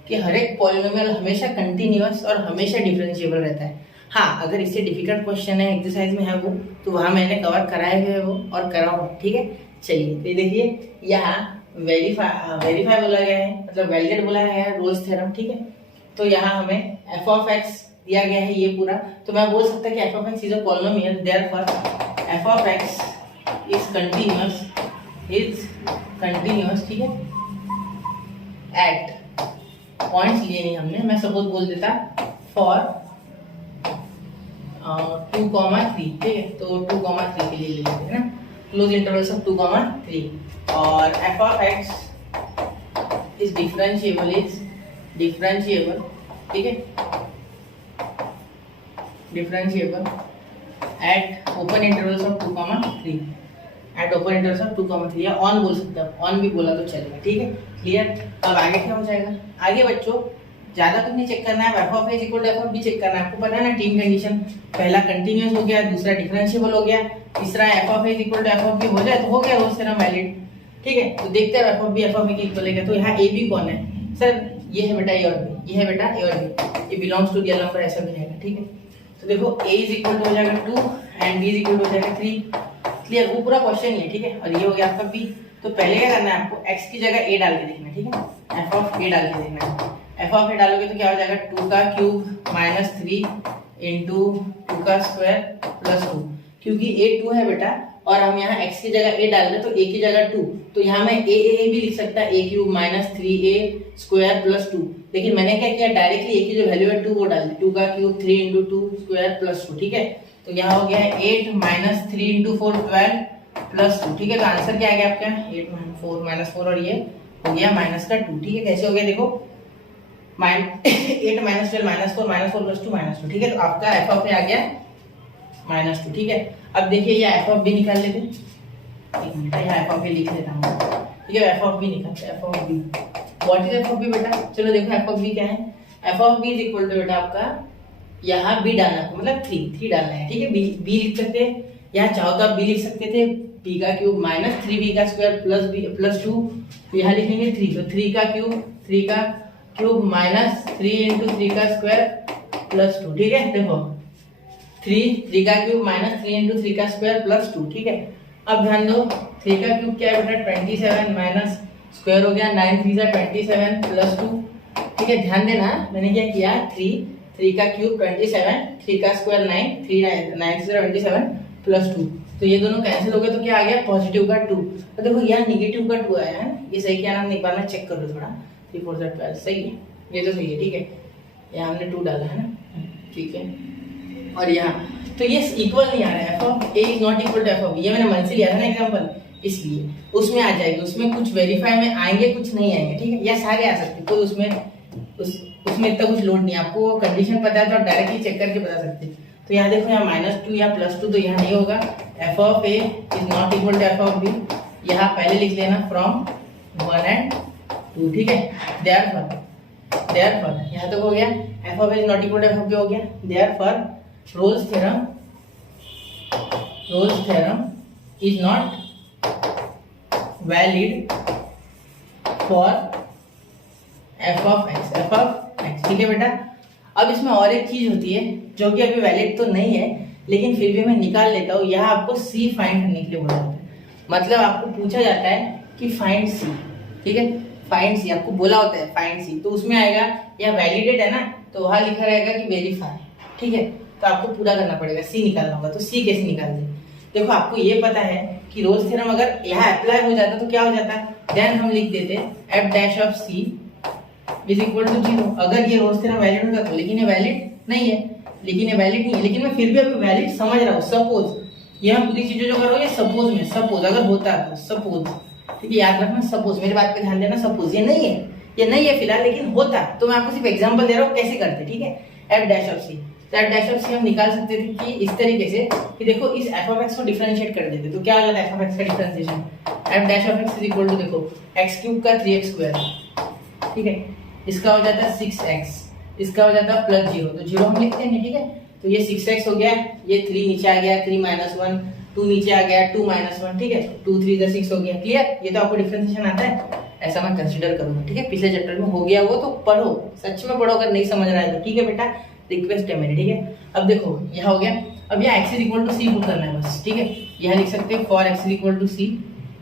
कि हर एक पॉलिनोमियल हमेशा कंटिन्यूअस और हमेशा डिफरेंशिएबल रहता है। हाँ, अगर इससे डिफिकल्ट क्वेश्चन है एक्सरसाइज में है वो, तो वहाँ मैंने कवर कराए हुए वो और कराऊंगा, ठीक है। चलिए तो देखिए यहाँ वेरीफाई बोला गया है, मतलब वैलिडेट बोला गया है रोल्स थ्योरम, ठीक है। तो यहाँ हमें f ऑफ x दिया गया है ये पूरा, तो मैं बोल सकता कि f of x is a polynomial, therefore f of x is continuous, ठीक है, एट पॉइंट्स लिए नहीं हमने, मैं सपोज बोल देता फॉर 2,3, ठीक है। तो 2,3 के लिए ले लेते हैं ना, क्लोज इंटरवल्स ऑफ 2,3, और f of x is differentiable, ठीक है, differentiable eight open intervals of 2,3, eight open intervals of 2,3, या ऑन बोल सकते हैं, ऑन भी बोला तो चलेगा, ठीक है, क्लियर। अब आगे क्या हो जाएगा, आगे बच्चों ज्यादा कुछ नहीं चेक करना है, f of a equal to f of b check करना है। आपको पता है ना टीम कंडीशन, पहला कंटीन्यूअस हो गया, दूसरा डिफरेंशिएबल हो गया, तीसरा f of a equal to f of b हो जाए तो हो गया रोल्स थ्योरम वैलिड, ठीक है। तो देखते हैं f of b f of a के इक्वल है, तो यहाँ a b कौन है सर, ये है बेटा a और b, ये है बेटा a और b, ये बिलोंग्स टू रियल नंबर, ऐसा भी रहेगा, ठीक है। तो देखो a इज इक्वल टू हो जाएगा 2 and b is equal to हो जाएगा 3, क्लियर। वो पूरा क्वेश्चन ही है, ठीक है। और ये हो गया आपका b। तो पहले क्या करना है, आपको x की जगह a डाल के देखना है, ठीक है, f ऑफ a डाल के देखना है। f ऑफ a डालोगे तो क्या हो जाएगा, 2 का क्यूब माइनस 3 इंटू 2 का स्क्वायर प्लस 2, क्योंकि a 2 है बेटा और हम यहाँ x की जगह a डाल रहे तो a की जगह 2, तो यहाँ मैं a भी लिख सकता है, a cube minus 3a square plus 2, लेकिन मैंने क्या किया, डायरेक्टली a की जो वैल्यू है 2 वो डाल दी, 2 का क्यूब 3 इंटू 2 स्क्वायर प्लस 2, ठीक है। तो यहाँ हो गया है 8 माइनस 3 इंटू 4 12 प्लस 2, ठीक है। तो आंसर क्या आ गया आपका, 8 4 माइनस 4 और ये हो गया माइनस का 2, ठीक है। कैसे हो गया देखो, 8 माइनस 12 माइनस 4 प्लस 2 माइनस 2, ठीक है। तो आपका f ऑफ a आ गया माइनस 2, ठीक है। अब देखिए ये f ऑफ b निकाल लेते हैं, एक मिनट यहाँ f ऑफ a लिख लेता हूँ, ठीक है। f ऑफ b निकालते हैं, f of b, what is f of b बेटा, चलो देखो f ऑफ b क्या है, f of b is equal to बेटा आपका यहाँ b डालना है, मतलब 3 डालना है, ठीक है। b लिख सकते हैं, यहाँ चाहो तो आप b लिख सकते थे, b का क्यूब माइनस 3b का स्क्वायर प्लस 2, तो यहाँ लिखेंगे 3, तो 3 का क्यूब माइनस 3 इंटू 3 का स्क्वायर प्लस 2, ठीक है। देखो 3 का क्यूब माइनस 3 इंटू 3 का स्क्वायर प्लस 2, ठीक है। अब ध्यान दो 3 का क्यूब क्या है बेटा 27 माइनस स्क्वायर हो गया 9 3 जा 27 प्लस 2, ठीक है। ध्यान देना मैंने क्या किया, 3 का क्यूब 27, 3 का स्क्वायर 9, 3 9 से 27 प्लस 2, तो ये दोनों कैंसिल हो गए, तो क्या आ गया पॉजिटिव का 2। तो देखो यहाँ निगेटिव का 2 आया है, ये सही क्या नाम, एक बार मैं चेक कर लूँ थोड़ा, 3 4 12 सही है, ये तो सही है, ठीक है। यहाँ हमने 2 डाला है ना, ठीक है। और यहाँ तो ये इक्वल नहीं आ रहा है, f of a is not equal to f of b, ये मैंने मन से लिया था ना एग्जांपल, इसलिए उसमें आ जाएगी, उसमें कुछ वेरीफाई में आएंगे कुछ नहीं आएंगे, ठीक है। या सारे आ सकते, तो उसमें इतना कुछ लोड नहीं है, आपको कंडीशन पता है तो आप डायरेक्टली चेक करके बता सकते हैं। तो यहाँ देखो यहाँ -2 या +2, तो यहाँ नहीं होगा, f of a is not equal to f of b, यहाँ पहले लिख लेना फ्रॉम 1 एंड 2, ठीक है। देयरफॉर यहाँ तक हो गया, f of a is not equal to f of b हो गया, therefore Rolle's theorem is not valid for f of x, ठीक है बेटा। अब इसमें और एक चीज होती है जो कि अभी वैलिड तो नहीं है, लेकिन फिर भी मैं निकाल लेता हूँ, यहाँ आपको c फाइंड करने के लिए बोला जाता है, मतलब आपको पूछा जाता है कि फाइंड c, ठीक है। फाइंड सी, आपको बोला होता है फाइंड सी, तो उसमें आएगा या वैलिडेट है ना, तो वहां लिखा रहेगा कि वेरीफाई, ठीक है। तो आपको पूरा करना पड़ेगा, सी निकालना होगा। तो सी कैसे निकाल दे, देखो आपको ये पता है कि रोल्स थ्योरम अगर यहाँ अप्लाई हो जाता तो क्या हो जाता, देन हम लिख देते f dash of C is equal to 0। अगर ये रोल्स थ्योरम वैलिड होता तो, लेकिन ये वैलिड नहीं है, लेकिन मैं फिर भी अभी वैलिड समझ रहा हूँ। सपोज ये हम पूरी चीजें जो कर रहे हो ये सपोज में, सपोज अगर होता तो, सपोज, ठीक है, याद रखना सपोज, मेरी बात पे ध्यान देना। सपोज ये नहीं है फिलहाल, लेकिन होता तो मैं आपको सिर्फ एग्जांपल दे रहा हूँ कैसे करते, ठीक है। एफ डैश ऑफ सी, तो एफ डैश ऑफ सी हम निकाल सकते थे कि इस तरीके से कि देखो इस एफ ऑफ एक्स को डिफरेंशिएट कर देते, तो क्या हो जाता है एफ ऑफ एक्स का differentiation, f dash of x is equal to देखो एक्स क्यूब का 3x स्क्वायर, ठीक है, इसका हो जाता है 6x, इसका हो जाता है प्लस 0, तो 0 हम लिखते हैं, ठीक है। तो ये 6x हो गया, ये 3 नीचे आ गया, 3 - 1, 2 नीचे आ गया, 2 - 1, ठीक है, 2 3 = 6 हो गया। क्लियर, ये तो आपको डिफरेंशिएशन आता है, ऐसा मैं कंसीडर करूंगा, ठीक है। पिछले चैप्टर में हो गया वो, तो पढ़ो, सच में पढ़ो, अगर नहीं समझ रहा है तो, ठीक है बेटा, रिक्वेस्ट है मेरी, ठीक है। अब देखो यहाँ हो गया, अब यहाँ x = c पुट करना है बस, ठीक है। यहाँ लिख सकते हैं फॉर x = c,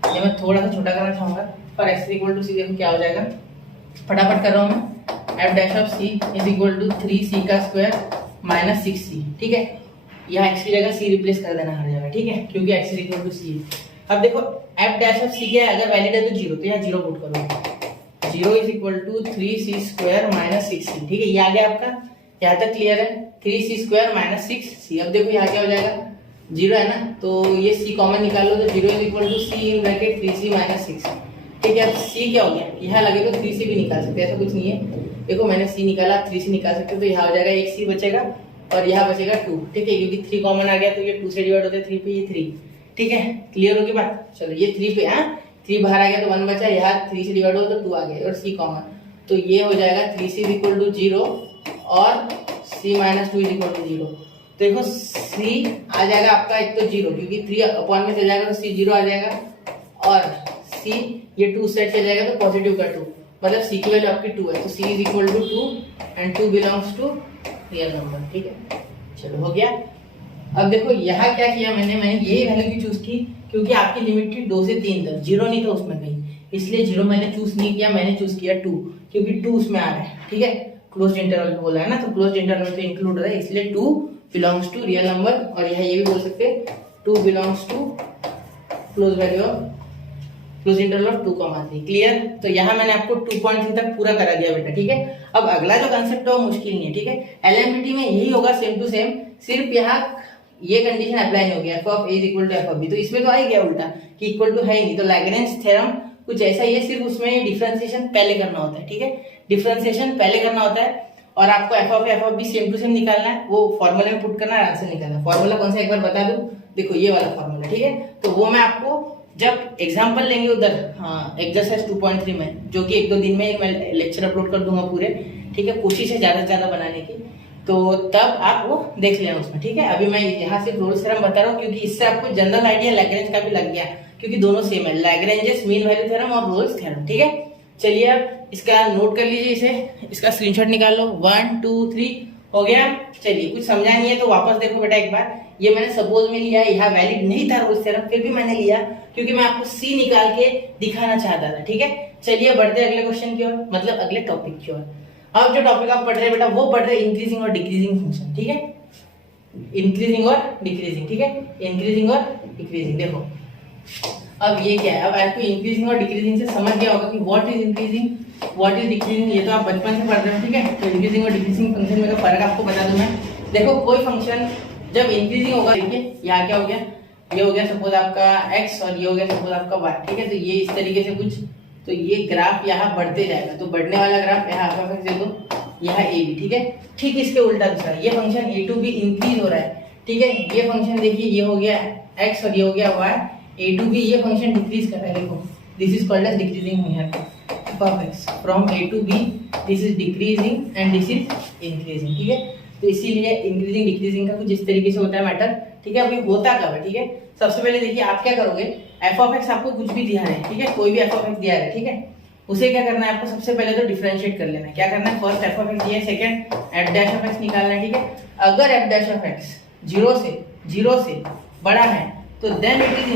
ये मैं थोड़ा सा छोटा करना चाहूंगा, फॉर x = c, देखो क्या हो जाएगा, फटाफट कर रहा हूँ मैं, f dash of C is equal to 3c का स्क्वायर माइनस 6c, ठीक है। यहाँ x की जगह c रिप्लेस कर देना हर जगह, ठीक है, क्योंकि x इक्वल टू c। अब देखो एफ डैश ऑफ c क्या है, अगर वैलिड है तो 0, तो यहाँ 0 पुट करो, 0 is equal to 3c square minus 6c, ठीक है। ये आ गया आपका, यहाँ तक क्लियर है, 3c स्क्वायर माइनस 6c। अब देखो यहाँ क्या हो जाएगा, 0 है ना, तो ये c कॉमन निकाल लो, तो 0 is equal to c in bracket 3c minus 6, ठीक है। अब c क्या हो गया, यहाँ लगे तो 3c भी निकाल सकते हैं, ऐसा कुछ नहीं है। देखो मैंने c निकाला, आप 3c निकाल सकते हो, तो यहाँ हो जाएगा 1c बचेगा और यहाँ बचेगा 2, ठीक है, क्योंकि 3 कॉमन आ गया तो ये 2 से डिवाइड होता है 3 पे, ये 3, ठीक है। क्लियर होगी बात, चलो ये 3 पे, 3 बाहर आ गया तो 1 बचा, यहाँ 3 से डिवाइड हो तो 2 आ गया और c कॉमन, तो ये हो जाएगा 3c इक्वल टू 0 और c माइनस 2 इक्वल टू 0। देखो c आ जाएगा आपका एक तो 0, क्योंकि 3 अपॉन में चल जाएगा तो c 0 आ जाएगा, और c ये 2 सेट चल जाएगा तो पॉजिटिव का 2, मतलब c की वैल्यू आपकी 2 है, तो c is equal to 2 and 2 belongs to real number, ठीक है। चलो हो गया। अब देखो यहाँ क्या किया मैंने यही वैल्यू की चूज की, क्योंकि आपकी लिमिट थी 2 से 3 तक, 0 नहीं था उसमें कहीं, इसलिए 0 मैंने चूज नहीं किया, मैंने चूज किया 2, क्योंकि 2 उसमें आ रहा है, ठीक है। क्लोज्ड इंटरवल बोला है ना, तो क्लोज्ड इंटरवल पे इंक्लूड है, इसलिए 2 बिलोंग्स टू रियल नंबर, और यहाँ ये भी बोल सकते हैं 2 belongs to close value of close interval of 2,3। Clear, तो यहाँ मैंने आपको 2.3 तक पूरा करा दिया बेटा, ठीक है। अब अगला जो कंसेप्ट है वो मुश्किल नहीं है, ठीक है। एलएमपीटी में यही होगा सेम टू सेम, सिर्फ यहाँ ये कंडीशन अप्लाई नहीं हो गया, f of a is equal to f of b, तो इसमें तो आ ही गया उल्टा कि इक्वल टू है ही नहीं, तो लैग्रेंज थ्योरम कुछ ऐसा ही है, सिर्फ उसमें डिफरेंशिएशन पहले करना होता है, ठीक है। डिफरेंशिएशन पहले करना होता है, और आपको f of b same to same निकालना है, वो फॉर्मूले में पुट करना है, आंसर निकालना है। फॉर्मूला कौन सा एक बार बता दूं, देखो ये वाला फॉर्मूला, ठीक है। तो वो मैं आपको जब एग्जाम्पल लेंगे उधर, एक्सरसाइज 2.3 में, जो कि 1-2 दिन में मैं लेक्चर अपलोड कर दूंगा पूरे, ठीक है, कोशिश है ज्यादा से ज्यादा बनाने की, तो तब आप वो देख लेना उसमें, ठीक है। अभी मैं यहाँ सिर्फ रोल्स थ्योरम बता रहा हूँ, क्योंकि इससे आपको जनरल आइडिया लैग्रेंज का भी लग गया, क्योंकि दोनों सेम है, लैग्रेंजेस मीन वैल्यू थ्योरम और रोल्स थ्योरम, ठीक है। चलिए अब इसका नोट कर लीजिए, इसे इसका स्क्रीनशॉट निकाल लो, 1 2 3 हो गया। चलिए कुछ समझा नहीं है तो वापस देखो बेटा एक बार, ये मैंने सपोज में लिया, यहाँ वैलिड नहीं था रोल्स थ्योरम, फिर भी मैंने लिया क्योंकि मैं आपको सी निकाल के दिखाना चाहता था, ठीक है। चलिए बढ़ते अगले क्वेश्चन की ओर, मतलब अगले टॉपिक की ओर। अब जो टॉपिक आप पढ़ रहे हैं बेटा वो पढ़ रहे हैं इंक्रीजिंग और डिक्रीजिंग फंक्शन, ठीक है, इंक्रीजिंग और डिक्रीजिंग, ठीक है, इंक्रीजिंग और डिक्रीजिंग। देखो अब ये क्या है, अब आपको इंक्रीजिंग और डिक्रीजिंग से समझ गया होगा कि what is increasing what is decreasing, ये तो आप बचपन से पढ़ रहे हो, ठीक है। तो इंक्रीजिंग और डिक्रीजिंग फंक्शन में का फर्क आपको बता दूं मैं। देखो कोई फंक्शन जब इंक्रीजिंग होगा, देखिए यहाँ क्या हो गया, ये हो गया सपोज आपका x और ये हो गया सपोज आपका y, ठीक है। तो ये इस तरीके से कुछ, तो ये ग्राफ यहाँ बढ़ते जाएगा, तो बढ़ने वाला ग्राफ यहाँ आपका दे दो, यहाँ a भी, ठीक है। ठीक इसके उल्टा दूसरा, ये फंक्शन a2b इंक्रीज हो रहा है, ठीक है। ये फंक्शन देखिए ये हो गया x और ये हो गया y, a2b ये फंक्शन डिक्रीज कर रहा है, देखो this is called as decreasing here, from a to b this is decreasing and this is increasing, ठीक है। तो इसीलिए इंक्रीजिंग डिक्रीजिंग का कुछ इस तरीके से होता है मैटर, ठीक है। अभी होता कब है, ठीक है। सबसे पहले देखिए आप क्या करोगे, f of x आपको कुछ भी दिया है, ठीक है, कोई भी f of x दिया है, ठीक है, उसे क्या करना है आपको, सबसे पहले तो डिफरेंशिएट कर लेना है। क्या करना है, फर्स्ट f of x दिया है, second f dash of x निकालना है, ठीक है। अगर f dash of x 0 से बड़ा है तो देन इट इज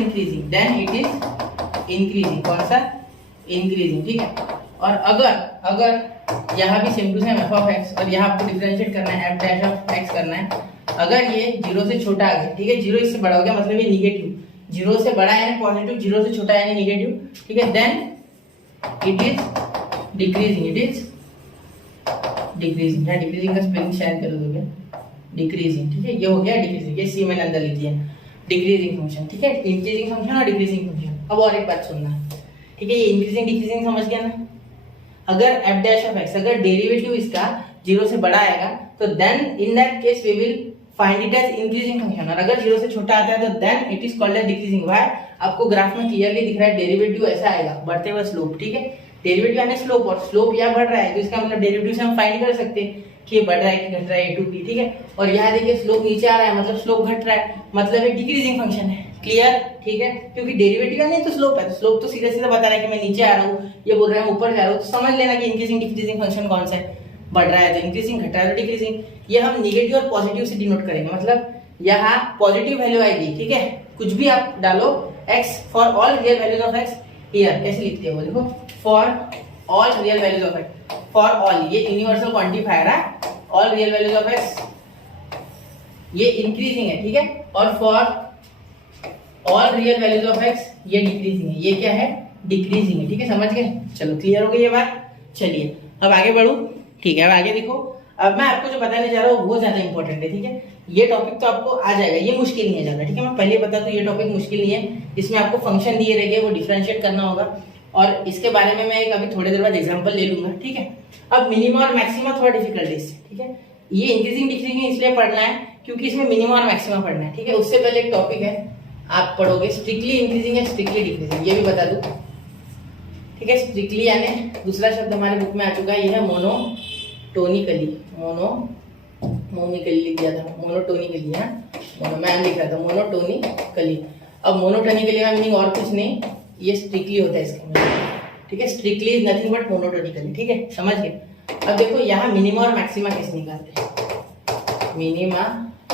इंक्रीजिंग, कौन सा इंक्रीजिंग, ठीक है। और अगर यहाँ भी same to same f of x और यहाँ आपको डिफरेंशिएट करना है एफ डैश ऑफ एक्स करना है, अगर ये 0 से छोटा आ गया, ठीक है, 0 इससे बड़ा हो गया मतलब ये निगेटिव, 0 से बड़ा यानी पॉजिटिव, 0 से छोटा यानी निगेटिव, ठीक है, then it is decreasing, it is decreasing. यहाँ डिक्रीजिंग का स्पेलिंग शायद कर दोगे, डिक्रीजिंग, ठीक है, ये हो गया डिक्रीजिंग, ये सी मैंने अंदर लिख दिया, डिक्रीजिंग फंक्शन, ठीक है, इंक्रीजिंग फंक्शन और डिक्रीजिंग फंक्शन। अब और एक बात सुनना, ठीक है, ये इंक्रीजिंग डिक्रीजिंग समझ गया ना। अगर एफ डैश ऑफ एक्स, अगर डेरिवेटिव इसका 0 से बड़ा आएगा तो then in that case we will find it as increasing function, और अगर 0 से छोटा आता है तो then it is called as decreasing. Why? आपको ग्राफ में क्लियरली दिख रहा है डेरिवेटिव ऐसा आएगा, बढ़ते हुए स्लोप, ठीक है, डेरिवेटिव यानी स्लोप, और स्लोप या बढ़ रहा है तो इसका मतलब डेरिवेटिव से हम फाइंड कर सकते हैं कि ये बढ़ रहा है कि घट रहा है, ए टू पी, ठीक है, और यहाँ देखिए स्लोप नीचे आ रहा है मतलब स्लोप घट रहा है, मतलब ये डिक्रीजिंग फंक्शन है। क्लियर? ठीक है, क्योंकि डेरिवेटिव नहीं तो स्लोप है, तो स्लोप तो सीधा सीधा बता रहा है कि मैं नीचे आ रहा हूँ, ये बोल रहा है ऊपर जा रहा हूँ, तो समझ लेना कि इंक्रीजिंग डिक्रीजिंग फंक्शन कौन सा है, बढ़ रहा है तो इंक्रीजिंग, घट रहा है तो डिक्रीजिंग। ये हम निगेटिव और पॉजिटिव से डिनोट करेंगे, मतलब यहाँ पॉजिटिव वैल्यू आएगी, ठीक है, कुछ भी आप डालो x for all real values of x, here कैसे लिखते हो देखो, for all real values of x, for all ये यूनिवर्सल क्वांटिफायर है, all real values of x ये इंक्रीजिंग है, ठीक है, और for all real values of x ये डिक्रीजिंग है, ये क्या है, डिक्रीजिंग है, ठीक है, समझ गए, चलो क्लियर हो गई ये बात। चलिए अब आगे बढ़ू, ठीक है, अब आगे देखो, अब मैं आपको जो बताने जा रहा हूँ वो ज्यादा इंपॉर्टेंट है, ठीक है, ये टॉपिक तो आपको आ जाएगा, ये मुश्किल नहीं है ज्यादा, ठीक है, मैं पहले बता दूं ये टॉपिक मुश्किल नहीं है, इसमें आपको फंक्शन दिए रहेंगे वो डिफरेंशिएट करना होगा, और इसके बारे में मैं एक अभी थोड़ी देर बाद एग्जांपल ले लूंगा, ठीक है। अब मिनिमा और मैक्सिमा थोड़ा डिफिकल्ट है इससे, ठीक है, ये इंक्रीजिंग डिक्रीजिंग इसलिए पढ़ना है क्योंकि इसमें मिनिमा और मैक्सिमा पढ़ना है, ठीक है। उससे पहले एक टॉपिक है आप पढ़ोगे स्ट्रिक्टली इंक्रीजिंग है स्ट्रिक्टली डिक्रीजिंग, ये भी बता दूं, ठीक है। स्ट्रिक्टली यानी दूसरा शब्द हमारे बुक में आ चुका है, ये है मोनोटोनिकली, मोनोटोनिकली लिख दिया था, मोनोटोनिकली, हाँ मोनो मैं लिख रहा था मोनोटोनिकली। अब मोनोटोनिकली का मीनिंग और कुछ नहीं, ये स्ट्रिक्टली होता है इसका मीनिंग, ठीक है, strictly is nothing but monotonically, ठीक है, समझ गए। अब देखो यहाँ मिनिमा और मैक्सिमा कैसे निकालते हैं, मिनिमा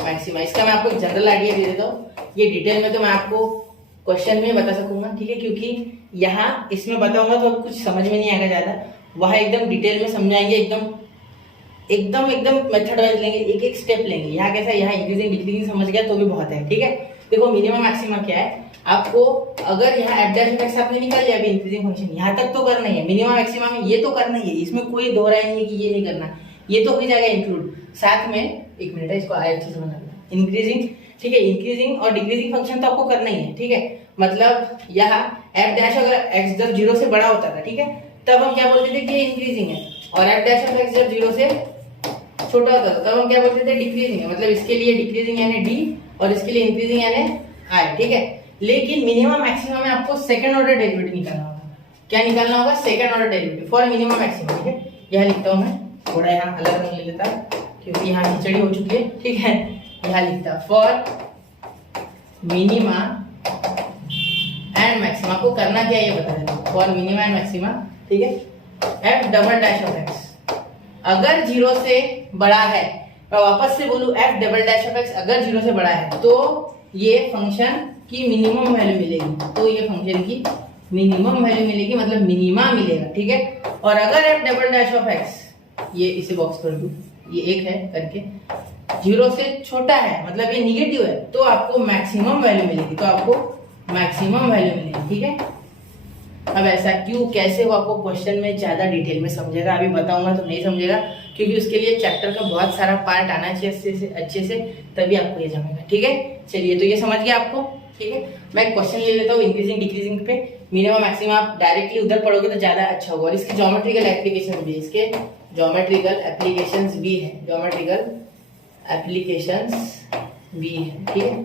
मैक्सिमा, इसका मैं आपको एक जनरल आइडिया दे देता हूँ, ये डिटेल में तो मैं आपको क्वेश्चन में बता सकूंगा, ठीक है, क्योंकि यहाँ इसमें बताऊंगा तो कुछ समझ में नहीं आएगा ज्यादा, वहां एकदम डिटेल में समझाएंगे, एकदम मेथड वाइज लेंगे, एक एक स्टेप लेंगे। यहाँ कैसा, यहाँ इंक्रीजिंग डिक्रीजिंग समझ गया तो भी बहुत है, ठीक है। देखो मिनिमम मैक्सिमम क्या है, आपको अगर यहाँ एफ डैश ऑफ एक्स आपने निकाल लिया अभी इंक्रीजिंग फंक्शन, यहाँ तक तो करना ही है, मिनिमम मैक्सिमम में ये तो करना ही है, इसमें कोई दो राय नहीं है कि ये नहीं करना, ये तो हो जाएगा इंक्लूड, साथ में एक मिनट है इसको आय अच्छे से बना लेना, इंक्रीजिंग, ठीक है, इंक्रीजिंग और डिक्रीजिंग फंक्शन तो आपको करना ही है, ठीक है। मतलब यहाँ एफ डैश अगर एक्स जब 0 से बड़ा होता था, ठीक है, तब हम क्या बोलते थे कि ये इंक्रीजिंग है, और एफ डैश ऑफ एक्स जब 0 से छोटा होता था तब हम क्या बोलते थे, डिक्रीजिंग है, मतलब इसके लिए डिक्रीजिंग यानी डी और इसके लिए इंक्रीजिंग यानी आई, ठीक है। लेकिन मिनिमम मैक्सिमम में आपको सेकंड ऑर्डर डेरिवेटिव निकालना होगा, क्या निकालना होगा, second order derivative for minimum maximum, ठीक है। यहाँ लिखता हूँ मैं, थोड़ा यहाँ अलग रंग ले लेता क्योंकि यहाँ खिचड़ी हो चुकी है, ठीक है, यहाँ लिखता फॉर मिनिमा एंड मैक्सिमा, को करना क्या ये बता देना, फॉर मिनिमा एंड मैक्सिमा, ठीक है, F double dash of x अगर 0 से बड़ा है, मैं वापस से बोलूं F double dash of x अगर 0 से बड़ा है तो ये फंक्शन की मिनिमम वैल्यू मिलेगी, तो ये फंक्शन की मिनिमम वैल्यू मिलेगी, मतलब मिनिमा मिलेगा, ठीक है। और अगर F double dash of x, ये इसे बॉक्स कर दूं, ये एक है करके, 0 से छोटा है मतलब ये निगेटिव है, तो आपको मैक्सिमम वैल्यू मिलेगी, तो आपको मैक्सिमम वैल्यू मिलेगी, ठीक है। अब ऐसा क्यों कैसे वो आपको क्वेश्चन में ज्यादा डिटेल में समझेगा, अभी बताऊंगा तो नहीं समझेगा, क्योंकि उसके लिए चैप्टर का बहुत सारा पार्ट आना चाहिए अच्छे से तभी आपको ये जमेगा, ठीक है। चलिए तो ये समझ गया आपको, ठीक है। मैं क्वेश्चन ले लेता हूँ इंक्रीजिंग डिक्रीजिंग पे, मिनिमम मैक्सिमम आप डायरेक्टली उधर पढ़ोगे तो ज्यादा अच्छा होगा, और इसकी ज्योमेट्रिकल एप्लीकेशन भी है, इसके ज्योमेट्रिकल एप्लीकेशंस भी है, ज्योमेट्रिकल एप्लीकेशंस भी है, ठीक है,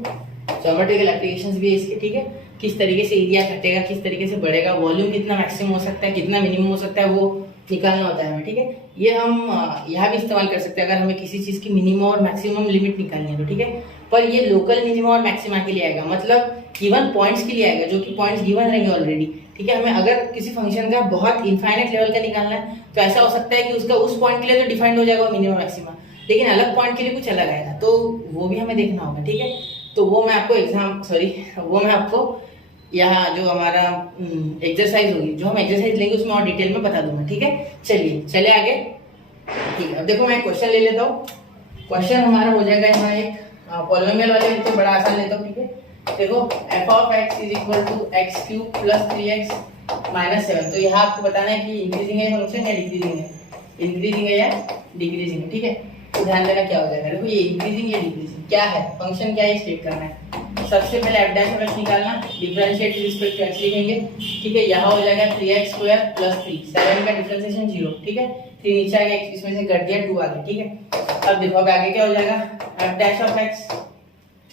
ज्योमेट्रिकल एप्लीकेशंस भी है इसके, ठीक है। किस तरीके से एरिया कटेगा, किस तरीके से बढ़ेगा, वॉल्यूम कितना मैक्सिमम हो सकता है, कितना मिनिमम हो सकता है, वो निकालना होता है हमें, ठीक है। ये हम यहाँ भी इस्तेमाल कर सकते हैं अगर हमें किसी चीज की मिनिमम और मैक्सिमम लिमिट निकालनी है तो, ठीक है। पर ये लोकल मिनिमम और मैक्सिमा के लिए आएगा, मतलब गिवन पॉइंट्स के लिए आएगा, जो कि पॉइंट्स गिवन रहेंगे ऑलरेडी, ठीक है। हमें अगर किसी फंक्शन का बहुत इनफाइनाइट लेवल का निकालना है तो ऐसा हो सकता है कि उसका उस पॉइंट के लिए तो डिफाइंड हो जाएगा मिनिमम मैक्सिमा, लेकिन अलग पॉइंट के लिए कुछ अलग आएगा, तो वो भी हमें देखना होगा, ठीक है। तो वो मैं आपको यहाँ जो हमारा एक्सरसाइज होगी, जो हम एक्सरसाइज लेंगे उसमें और डिटेल में बता दूंगा, ठीक है। चले आगे। ठीक है, अब देखो मैं क्वेश्चन ले लेता हूँ। क्वेश्चन हमारा हो जाएगा यहाँ एक पॉलिनोमियल वाले तो बड़ा आसान लेता हूँ, ठीक है। देखो f of x is equal to x cube plus 3x minus 7। तो यहाँ आपको बताना है कि इंक्रीजिंग है फंक्शन या डिक्रीजिंग है, इंक्रीजिंग है या डिक्रीजिंग है, ठीक है। तो ध्यान देना क्या हो जाएगा। देखो ये इंक्रीजिंग या डिक्रीजिंग क्या है, फंक्शन क्या है स्टेट करना है। सबसे पहले f डैश ऑफ x निकालना, differentiate with respect to x लिखेंगे, ठीक है। यहाँ हो जाएगा 3x स्क्वायर प्लस 3, 7 का डिफरेंशिएशन 0, ठीक है। 3 नीचे आ गया, इसमें से घट दिया 2 आ गया, ठीक है। अब देखो अब आगे क्या हो जाएगा, f डैश ऑफ x,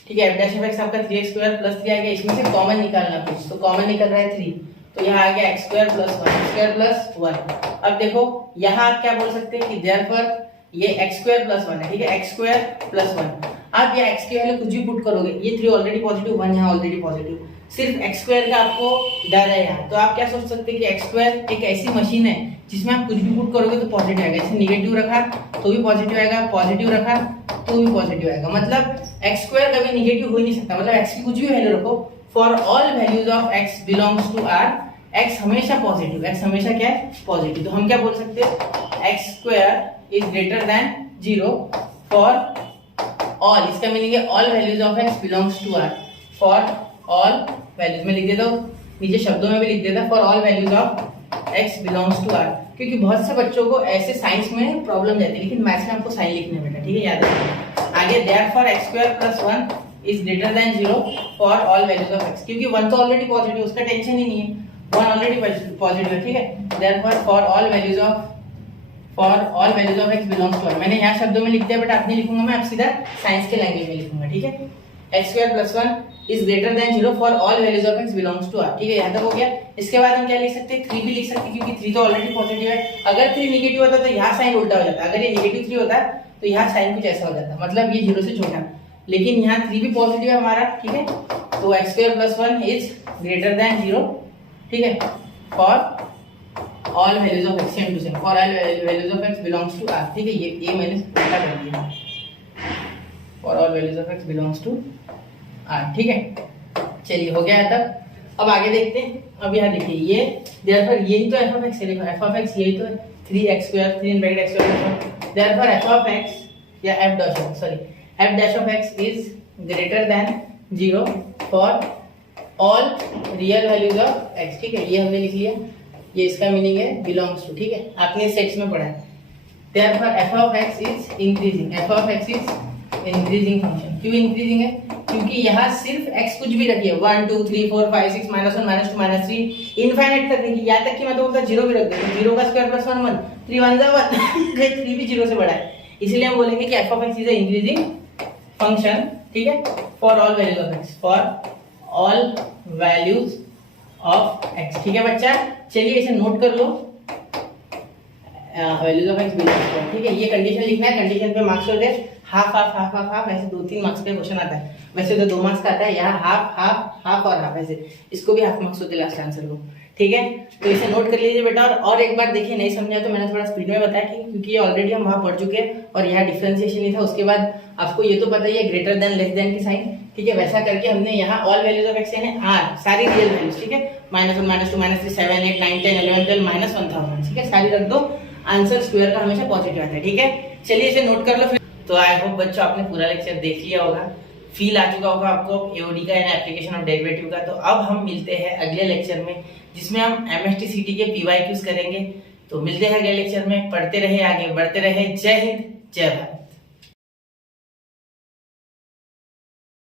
ठीक है। f डैश ऑफ x आपका 3x स्क्वायर प्लस 3 आ गया, इसमें से कॉमन निकालना कुछ, तो कॉमन निकल रहा है 3, तो यहाँ आ गया x square plus 1, x square plus 1। अब देखो यहाँ आप क्या बोल सकते हैं कि देयरफॉर ये x स्क्वायर प्लस 1 है, ठीक है। x स्क्वायर प्लस 1, आप ये x के वैल्यू कुछ भी पुट करोगे, ये 3 ऑलरेडी पॉजिटिव, 1 यहाँ ऑलरेडी पॉजिटिव, सिर्फ x स्क्वायर का आपको डर है यहाँ। तो आप क्या सोच सकते हैं कि x स्क्वायर एक ऐसी मशीन है जिसमें आप कुछ भी पुट करोगे तो पॉजिटिव आएगा। जैसे निगेटिव रखा तो भी पॉजिटिव आएगा, पॉजिटिव रखा तो भी पॉजिटिव आएगा, मतलब x स्क्वायर कभी निगेटिव हो ही नहीं सकता। मतलब x की कुछ भी वैल्यू रखो, for all values of x belongs to R, x हमेशा पॉजिटिव, x हमेशा क्या है पॉजिटिव। तो हम क्या बोल सकते हैं, x square is greater than 0 for all, इसका मीनिंग है all values of x belongs to R, for all values में लिख देता हूँ, नीचे शब्दों में भी लिख देता, for all values of x belongs to R। क्योंकि बहुत से बच्चों को ऐसे साइंस में प्रॉब्लम जाती है, लेकिन मैथ्स में आपको साइन लिखने बेटा, ठीक है, याद रखिए। आगे therefore x square plus 1 is greater than 0 for all values of x, क्योंकि 1 तो ऑलरेडी पॉजिटिव, उसका टेंशन ही नहीं है, 1 ऑलरेडी पॉजिटिव है, ठीक है। Therefore for all values of x belongs to R, मैंने यहाँ शब्दों में लिख दिया, बट आप नहीं लिखूंगा मैं, आप सीधा साइंस के लैंग्वेज में लिखूंगा, ठीक है। x square plus 1 is greater than 0 for all values of x belongs to R, ठीक है, यहाँ तक हो गया। इसके बाद हम क्या लिख सकते हैं, 3 भी लिख सकते हैं, क्योंकि 3 तो ऑलरेडी पॉजिटिव है। अगर 3 नेगेटिव होता तो यहाँ साइन उल्टा हो जाता, अगर ये नेगेटिव 3 होता तो यहाँ साइन कुछ ऐसा हो जाता, मतलब ये 0 से छोटा, लेकिन यहाँ 3 भी पॉजिटिव है हमारा, ठीक है। तो x square plus 1 is greater than 0, ठीक है, for all values of x, same to same, for all values of x belongs to R, ठीक है। ये मैंने उल्टा कर दिया, for all values of x belongs to R, ठीक है। चलिए हो गया है तब। अब आगे देखते हैं। अब यहाँ देखिए ये देयरफॉर यही तो f ऑफ x है, देखो f ऑफ x यही तो है 3x square, 3 in bracket x square, therefore f of x या f dash of x is greater than 0 for all real values of x, ठीक है। ये हमने लिख लिया, ये इसका मीनिंग है बिलोंग्स टू, ठीक है, आपने सेट्स में पढ़ा है। Therefore f of x is increasing, f of x is increasing function. क्यों इंक्रीजिंग है, क्योंकि यहाँ सिर्फ x कुछ भी रखिए, 1 2 3 4 5 6 -1 -2 -3 इनफाइनाइट तक देखिए, यहाँ तक कि मैं तो बोलता 0 भी रख देता, 0 का स्क्वायर प्लस 1 1, 3 1 जा 1 3 भी 0 से बड़ा है, इसलिए हम बोलेंगे कि f of x is a increasing function, ठीक है, for all values of x, for all values of x, ठीक है बच्चा। चलिए इसे नोट कर लो, values of x belongs to, ठीक है। ये कंडीशन लिखना है, कंडीशन पे मार्क्स होते हैं half half half half half, ऐसे 2-3 मार्क्स का क्वेश्चन आता है, वैसे तो 2 मार्क्स का आता है, यहाँ हाफ हाफ हाफ और हाफ, ऐसे इसको भी हाफ मार्क्स होते हैं लास्ट आंसर को, ठीक है। तो इसे नोट कर लीजिए बेटा। और एक बार देखिए, नहीं समझा तो मैंने थोड़ा स्पीड में बताया, क्योंकि ये ऑलरेडी हम वहाँ पढ़ चुके हैं और यहाँ डिफरेंशिएशन ही था। उसके बाद आपको ये तो पता ही है ग्रेटर देन लेस देन की साइन, ठीक है। वैसा करके हमने यहाँ ऑल वैल्यूज ऑफ x यानी R, सारी रियल वैल्यूज, ठीक है, -1 -2 -3 7 8 9 10 11 12 -1000, ठीक है, सारी रख दो, आंसर स्क्वायर का हमेशा पॉजिटिव आता है, ठीक है। चलिए इसे नोट कर लो फिर। तो आई होप बच्चों आपने पूरा लेक्चर देख लिया होगा, फील आ चुका होगा आपको एओडी का यानी एप्लीकेशन ऑफ डेरिवेटिव का। तो अब हम मिलते हैं अगले लेक्चर में, जिसमें हम MST-CT के PYQs करेंगे। तो मिलते हैं अगले लेक्चर में, पढ़ते रहे, आगे बढ़ते रहे। जय हिंद, जय भारत।